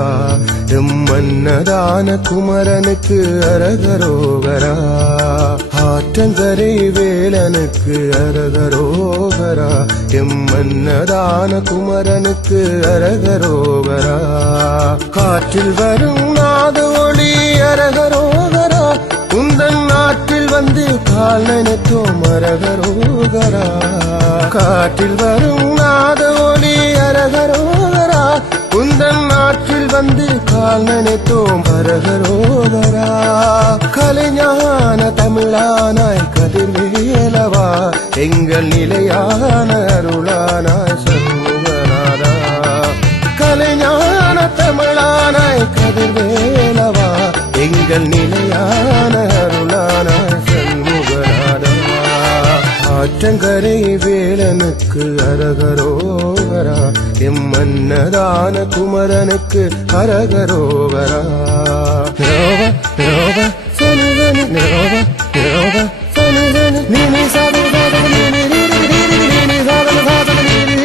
எம்மன்னதான குமரனுக்கு அரகரோகரா ஆற்றங்கரை வேலனுக்கு அரகரோகரா எம்மன்னதான குமரனுக்கு அரகரோகரா காற்றில் வரும் நாத ஒளி அரகரோகரா உந்தன் நாட்டில் வந்து கால் நனைத்தோம் அரகரோகரா காற்றில் வரும் நாத ஒளி அரகரோகரா உந்தன் நாட்டில் வந்து கால் நனைத்தோம் அரகரோகரா கலைஞான தமிழானாய் கதிர்வேலவா எங்கள் நிலையான அருளானாய் சண்முகநாதா கலைஞான தமிழானாய் கதிர்வேலவா எங்கள் நிலையான அருளானாய் சண்முகநாதா ஆற்றங்கரை வேலனுக்கு அரகரோகரா எம்மன்னதான குமரனுக்கு அரகரோகரா ரோவ ரோவ சனிதனி ரோவ ரோவ சனிதனி நீனி சாதன சாதன நீனி நீனி சாதன சாதன நீனி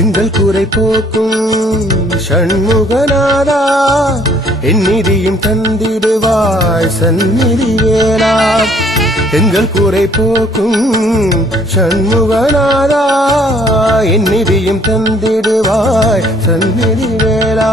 எங்கள் குறை போக்கும் ஷண்முகநாதா என் நிதியும் தந்திடுவாய் சந்நிதி வேளா எங்கள் குறை போக்கும் ஷண்முகநாதா என் நிதியும் தந்திடுவாய் சந்நிதி வேளா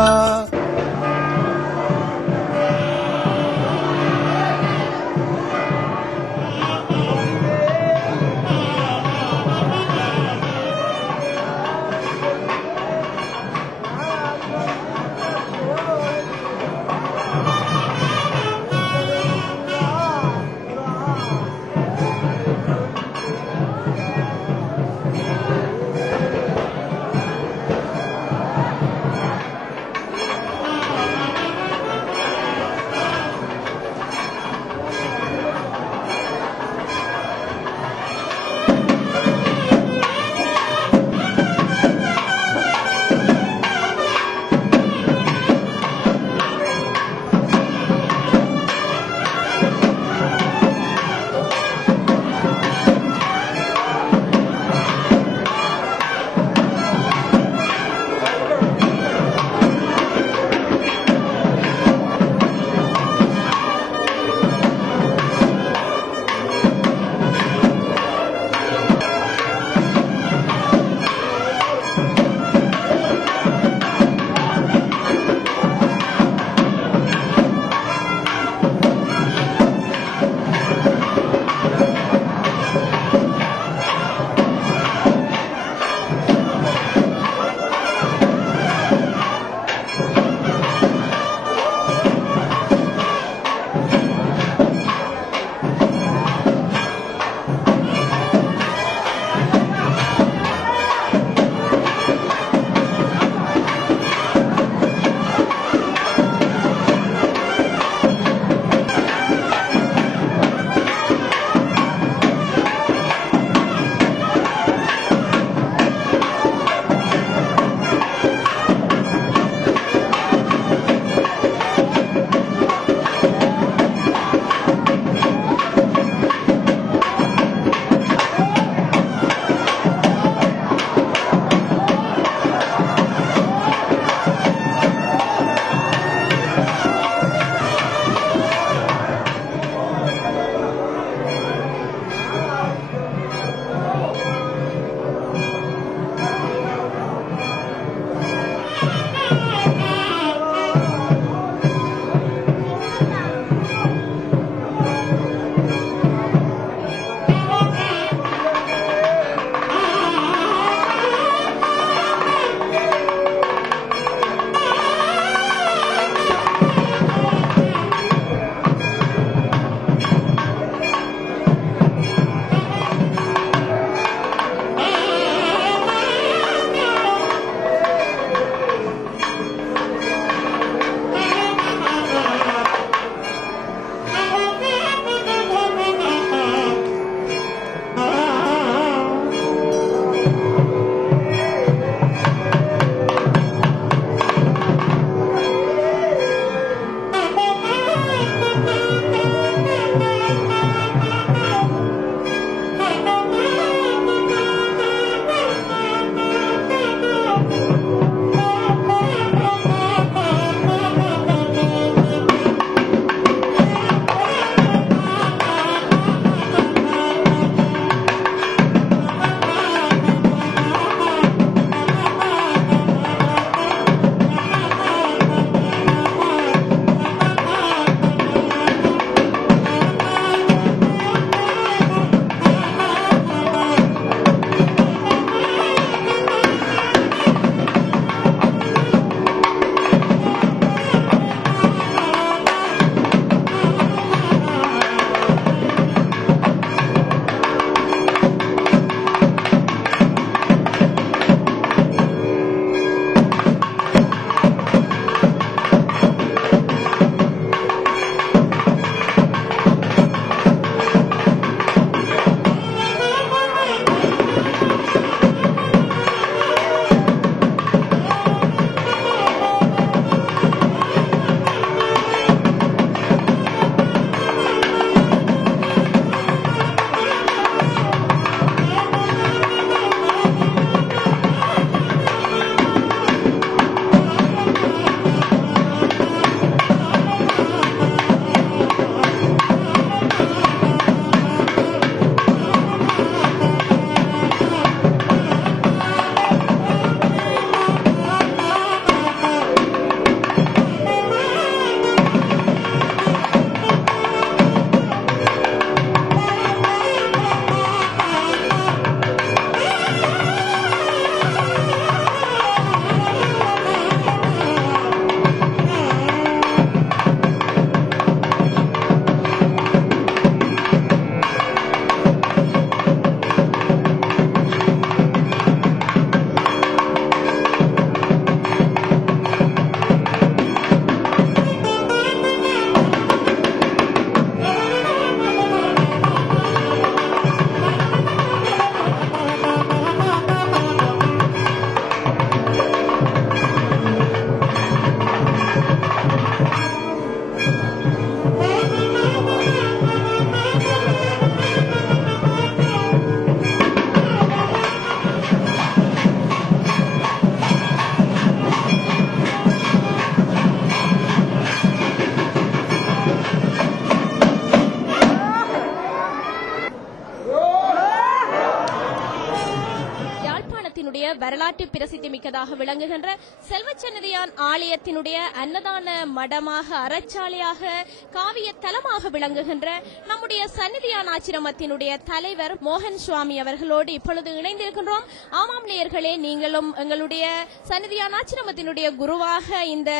வரலாற்று பிரசித்தி மிக்கதாக விளங்குகின்ற செல்வச்சன்னதியான் ஆலயத்தினுடைய அன்னதான மடமாக அறச்சாலையாக காவிய தலமாக விளங்குகின்ற நம்முடைய சந்நிதியான் ஆச்சிரமத்தினுடைய தலைவர் மோகன் சுவாமி அவர்களோடு இப்பொழுது இணைந்திருக்கின்றோம். ஆமாம் நேயர்களே, நீங்களும் எங்களுடைய சந்நிதியான் ஆச்சிரமத்தினுடைய குருவாக இந்த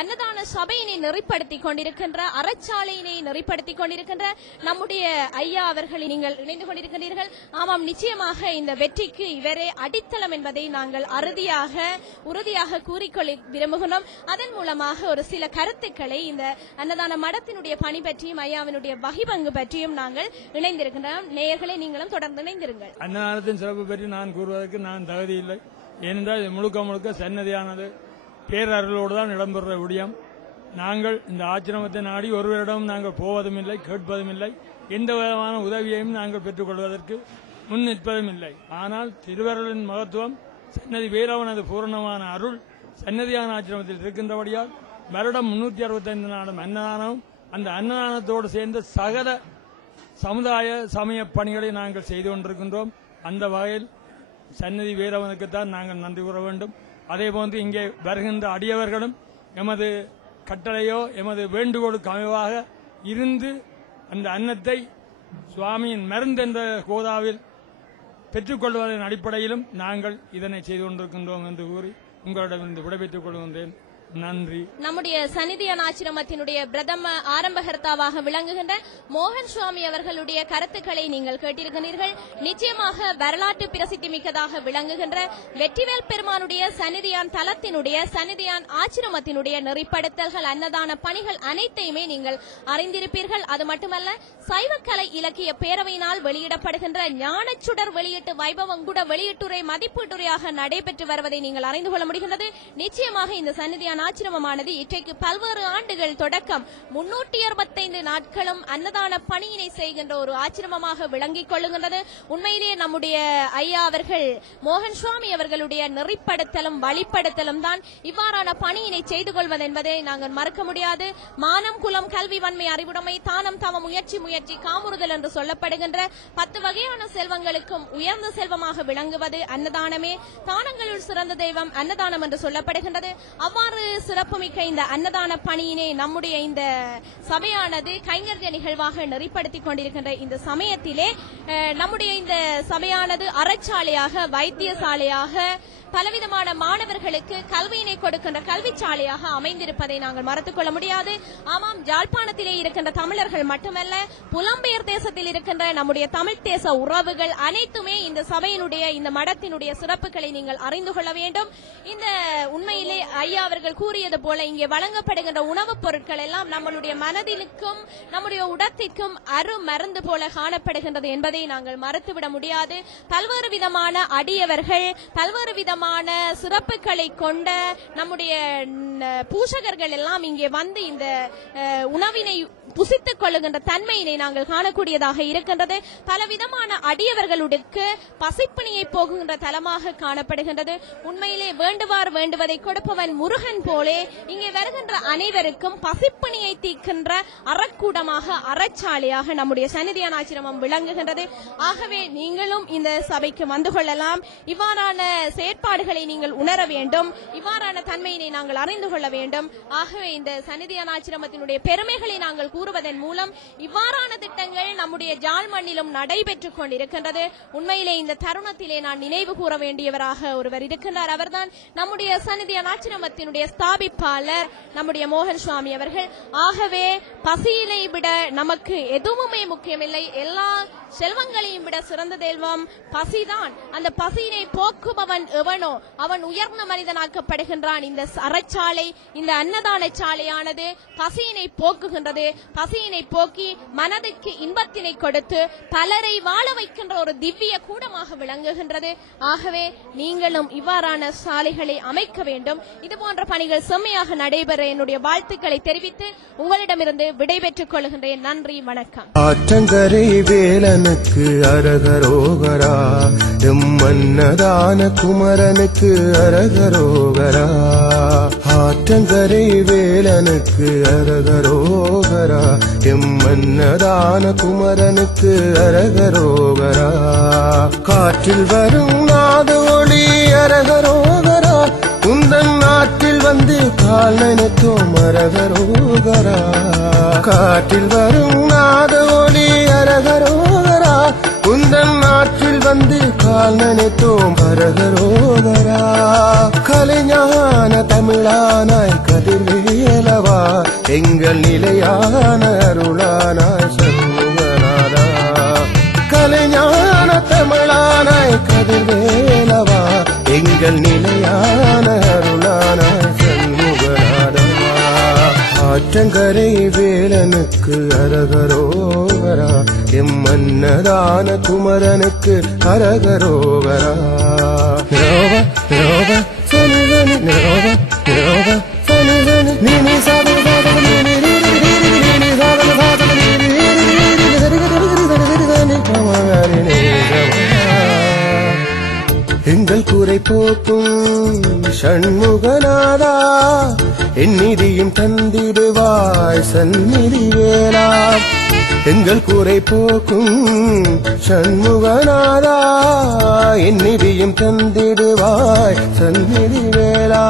அன்னதான சபையினை நெறிப்படுத்திக் கொண்டிருக்கின்ற அறச்சாலையினை நெறிப்படுத்திக் கொண்டிருக்கின்ற நம்முடைய ஐயா அவர்களை நீங்கள் இணைந்து கொண்டிருக்கிறீர்கள். ஆமாம், நிச்சயமாக இந்த வெற்றிக்கு இவரே அடித்தளம் என்பதை நாங்கள் உறுதியாக கூறிக்கொள்ள விரும்புகிறோம். அதன் மூலமாக ஒரு சில கருத்துக்களை இந்த அன்னதான மடத்தினுடைய பணி பற்றியும் ஐயாவினுடைய வகிபங்கு பற்றியும் நாங்கள் இணைந்திருக்கின்றோம். நேயர்களை நீங்களும் தொடர்ந்து இணைந்திருங்கள். அன்னதானத்தின் சிறப்பு பற்றி நான் கூறுவதற்கு நான் தகுதி இல்லை. ஏனென்றால் இது முழுக்க சன்னதியானது பேரருளோடு தான் இடம்பெற விடியம். நாங்கள் இந்த ஆச்சிரமத்தை நாடி ஒருவரிடம் நாங்கள் போவதும் இல்லை, கேட்பதும் இல்லை. எந்த விதமான உதவியையும் நாங்கள் பெற்றுக் கொள்வதற்கு முன் நிற்பதும் இல்லை. ஆனால் திருவருளின் மகத்துவம், சன்னதி வேலவனது பூரணமான அருள் சன்னதியான ஆச்சிரமத்தில் இருக்கின்றபடியால் வருடம் 365 நாளும் அன்னதானமும் அந்த அன்னதானத்தோடு சேர்ந்த சகல சமுதாய சமய பணிகளை நாங்கள் செய்து கொண்டிருக்கின்றோம். அந்த வகையில் சன்னதி வேலவனுக்குத்தான் நாங்கள் நன்றி கூற வேண்டும். அதேபோன்று இங்கே வருகின்ற அடியவர்களும் எமது கட்டளையோ எமது வேண்டுகோளுக்கு அமைவாக இருந்து அந்த அன்னத்தை சுவாமியின் மருந்து என்ற கோதாவில் பெற்றுக்கொள்வதன் அடிப்படையிலும் நாங்கள் இதனை செய்து கொண்டிருக்கின்றோம் என்று கூறி உங்களிடமிருந்து விடைபெற்றுக் கொள்கின்றேன். நன்றி. நம்முடைய சந்நிதியான் ஆச்சிரமத்தினுடைய பிரதம ஆரம்பகர்த்தாவாக விளங்குகின்ற மோகன் சுவாமி அவர்களுடைய கருத்துக்களை நீங்கள் கேட்டிருக்கிறீர்கள். நிச்சயமாக வரலாற்று பிரசித்தி மிக்கதாக விளங்குகின்ற வெற்றிவேல் பெருமானுடைய சந்நிதியான் தலத்தினுடைய சந்நிதியான் ஆச்சிரமத்தினுடைய நெறிப்படுத்தல்கள், அன்னதான பணிகள் அனைத்தையுமே நீங்கள் அறிந்திருப்பீர்கள். அது மட்டுமல்ல, சைவக்கலை இலக்கிய பேரவையினால் வெளியிடப்படுகின்ற ஞானச்சுடர் வெளியீட்டு வைபவம் கூட வெளியீட்டுரை மதிப்பீட்டுரையாக நடைபெற்று வருவதை நீங்கள் அறிந்து கொள்ள முடிகின்றது. நிச்சயமாக இந்த சந்நிதியான் ஆச்சிரமமானது இன்றைக்கு பல்வேறு ஆண்டுகள் தொடக்கம் 365 நாட்களும் அன்னதான பணியினை செய்கின்ற ஒரு ஆச்சிரமமாக விளங்கிக் கொள்ளுகின்றது. உண்மையிலேயே நம்முடைய ஐயா அவர்கள் மோகன் சுவாமி அவர்களுடைய நெறிப்படுத்தலும் வழிப்படுத்தலும் தான் இவ்வாறான பணியினை செய்து கொள்வது என்பதை நாங்கள் மறக்க முடியாது. மானம், குலம், கல்வி, வன்மை, அறிவுடைமை, தானம், தவம், முயற்சி, காமுறுதல் என்று சொல்லப்படுகின்ற 10 வகையான செல்வங்களுக்கும் உயர்ந்த செல்வமாக விளங்குவது அன்னதானமே. தானங்களுள் சிறந்த தெய்வம் அன்னதானம் என்று சொல்லப்படுகின்றது. அவ்வாறு சிறப்புமிக்க இந்த அன்னதான பணியினை நம்முடைய இந்த சபையானது கைங்கர்ய நிகழ்வாக நெறிப்படுத்திக் கொண்டிருக்கின்ற இந்த சமயத்திலே நம்முடைய இந்த சபையானது அறச்சாலையாக, வைத்தியசாலையாக, பலவிதமான மாணவர்களுக்கு கல்வியினை கொடுக்கின்ற கல்விச்சாலையாக அமைந்திருப்பதை நாங்கள் மறத்துக் கொள்ள முடியாது. ஆமாம், ஜாழ்ப்பாணத்திலே இருக்கின்ற தமிழர்கள் மட்டுமல்ல, புலம்பெயர் தேசத்தில் இருக்கின்ற நம்முடைய தமிழ் தேச உறவுகள் அனைத்துமே இந்த சபையினுடைய இந்த மடத்தினுடைய சிறப்புகளை நீங்கள் அறிந்து கொள்ள வேண்டும். இந்த உண்மையிலே ஐயா அவர்கள் கூறியது போல இங்கே வழங்கப்படுகின்ற உணவுப் பொருட்கள் எல்லாம் நம்மளுடைய மனதிற்கும் நம்முடைய உடத்திற்கும் மருந்து போல காணப்படுகின்றது என்பதை நாங்கள் மறுத்துவிட முடியாது. பல்வேறு விதமான அடியவர்கள், பல்வேறு விதமான சிறப்புகளை கொண்ட நம்முடைய பூசகர்கள் எல்லாம் இங்கே வந்து இந்த உணவினை புசித்துக் கொள்ளுகின்ற தன்மையினை நாங்கள் காணக்கூடியதாக இருக்கின்றது. பலவிதமான அடியவர்களுக்கு பசிப்பிணியை போகுகின்ற தலமாக காணப்படுகின்றது. உண்மையிலே வேண்டுவார் வேண்டுவதை கொடுப்பவன் முருகன் போலே இங்கே வருகின்ற அனைவருக்கும் பசிப்பிணியை தீர்க்கின்ற அறக்கூடமாக, அறச்சாலையாக நம்முடைய சந்நிதியான் ஆச்சிரமம் விளங்குகின்றது. ஆகவே நீங்களும் இந்த சபைக்கு வந்து கொள்ளலாம். இவ்வாறான செயற்பாடுகளை நீங்கள் உணர வேண்டும், இவ்வாறான தன்மையினை நாங்கள் அறிந்து கொள்ள வேண்டும். ஆகவே இந்த சந்நிதியான் ஆச்சிரமத்தினுடைய பெருமைகளை நாங்கள் கூறுவதன் மூலம் இவ்வாறான திட்டங்கள் நம்முடைய ஜாழ் மண்ணிலும் நடைபெற்றுக் கொண்டிருக்கின்றது. உண்மையிலே இந்த தருணத்திலே நான் நினைவு கூற வேண்டியவராக ஒருவர் இருக்கின்றார். அவர்தான் நம்முடைய சந்நிதியான் ஆச்சிரமத்தினுடைய ஸ்தாபிப்பாளர் நம்முடைய மோகன் சுவாமி அவர்கள். ஆகவே பசியினை விட நமக்கு எதுவுமே முக்கியமில்லை. எல்லா செல்வங்களையும் விட சிறந்த தெய்வம் பசிதான். அந்த பசியினை போக்குபவன் எவனோ அவன் உயர்ந்த மனிதனாக்கப்படுகின்றான். இந்த அறச்சாலை, இந்த அன்னதான சாலையானது பசியினை போக்குகின்றது. பசியினை போக்கி மனதுக்கு இன்பத்தினை கொடுத்து பலரை வாழ வைக்கின்ற ஒரு திவ்ய கூடமாக விளங்குகின்றது. ஆகவே நீங்களும் இவ்வாறான சாலைகளை அமைக்க வேண்டும். இதுபோன்ற பணிகள் செம்மையாக நடைபெற என்னுடைய வாழ்த்துக்களை தெரிவித்து உங்களிடமிருந்து விடைபெற்றுக் கொள்கின்றேன். நன்றி, வணக்கம். ஆற்றங்கரை வேலனுக்கு அரகரோகரா, எம் அன்னதான குமரனுக்கு அரகரோகரா. ஆற்றங்கரை வேலனுக்கு அரகரோகரா எம்மன்னதான குமரனுக்கு அரகரோகரா காற்றில் வரும் நாத ஒளி அரகரோகரா உந்தன் நாட்டில் வந்து கால் நனைத்தோம் அரகரோகரா காற்றில் வரும் நாத ஒளி அரகரோகரா உந்தன் நாட்டில் வந்து கால் நனைத்தோம் அரகரோகரா கலைஞான தமிழானாய் கதிர்வேலவா எங்கள் நிலையான அருளானாய் சண்முகநாதா கலைஞான தமிழானாய் கதிர்வேலவா எங்கள் நிலையான அருளானாய் சண்முகநாதா ஆற்றங்கரை வேலனுக்கு அரகரோகரா எம்மன்னதான குமரனுக்கு அரகரோகரா ரோவ ரோவ சனி சனி ரோவ ரோவ சனி சனி நீ சாத சாத நீ சாத சாத எங்கள் குறை போக்கும் ஷண்முகநாதா என் நிதியும் தந்திடுவாய் சந்நிதி வேளா எங்கள் குறை போக்கும் ஷண்முகநாதா என் நிதியும் தந்திடுவாய் சந்நிதி வேளா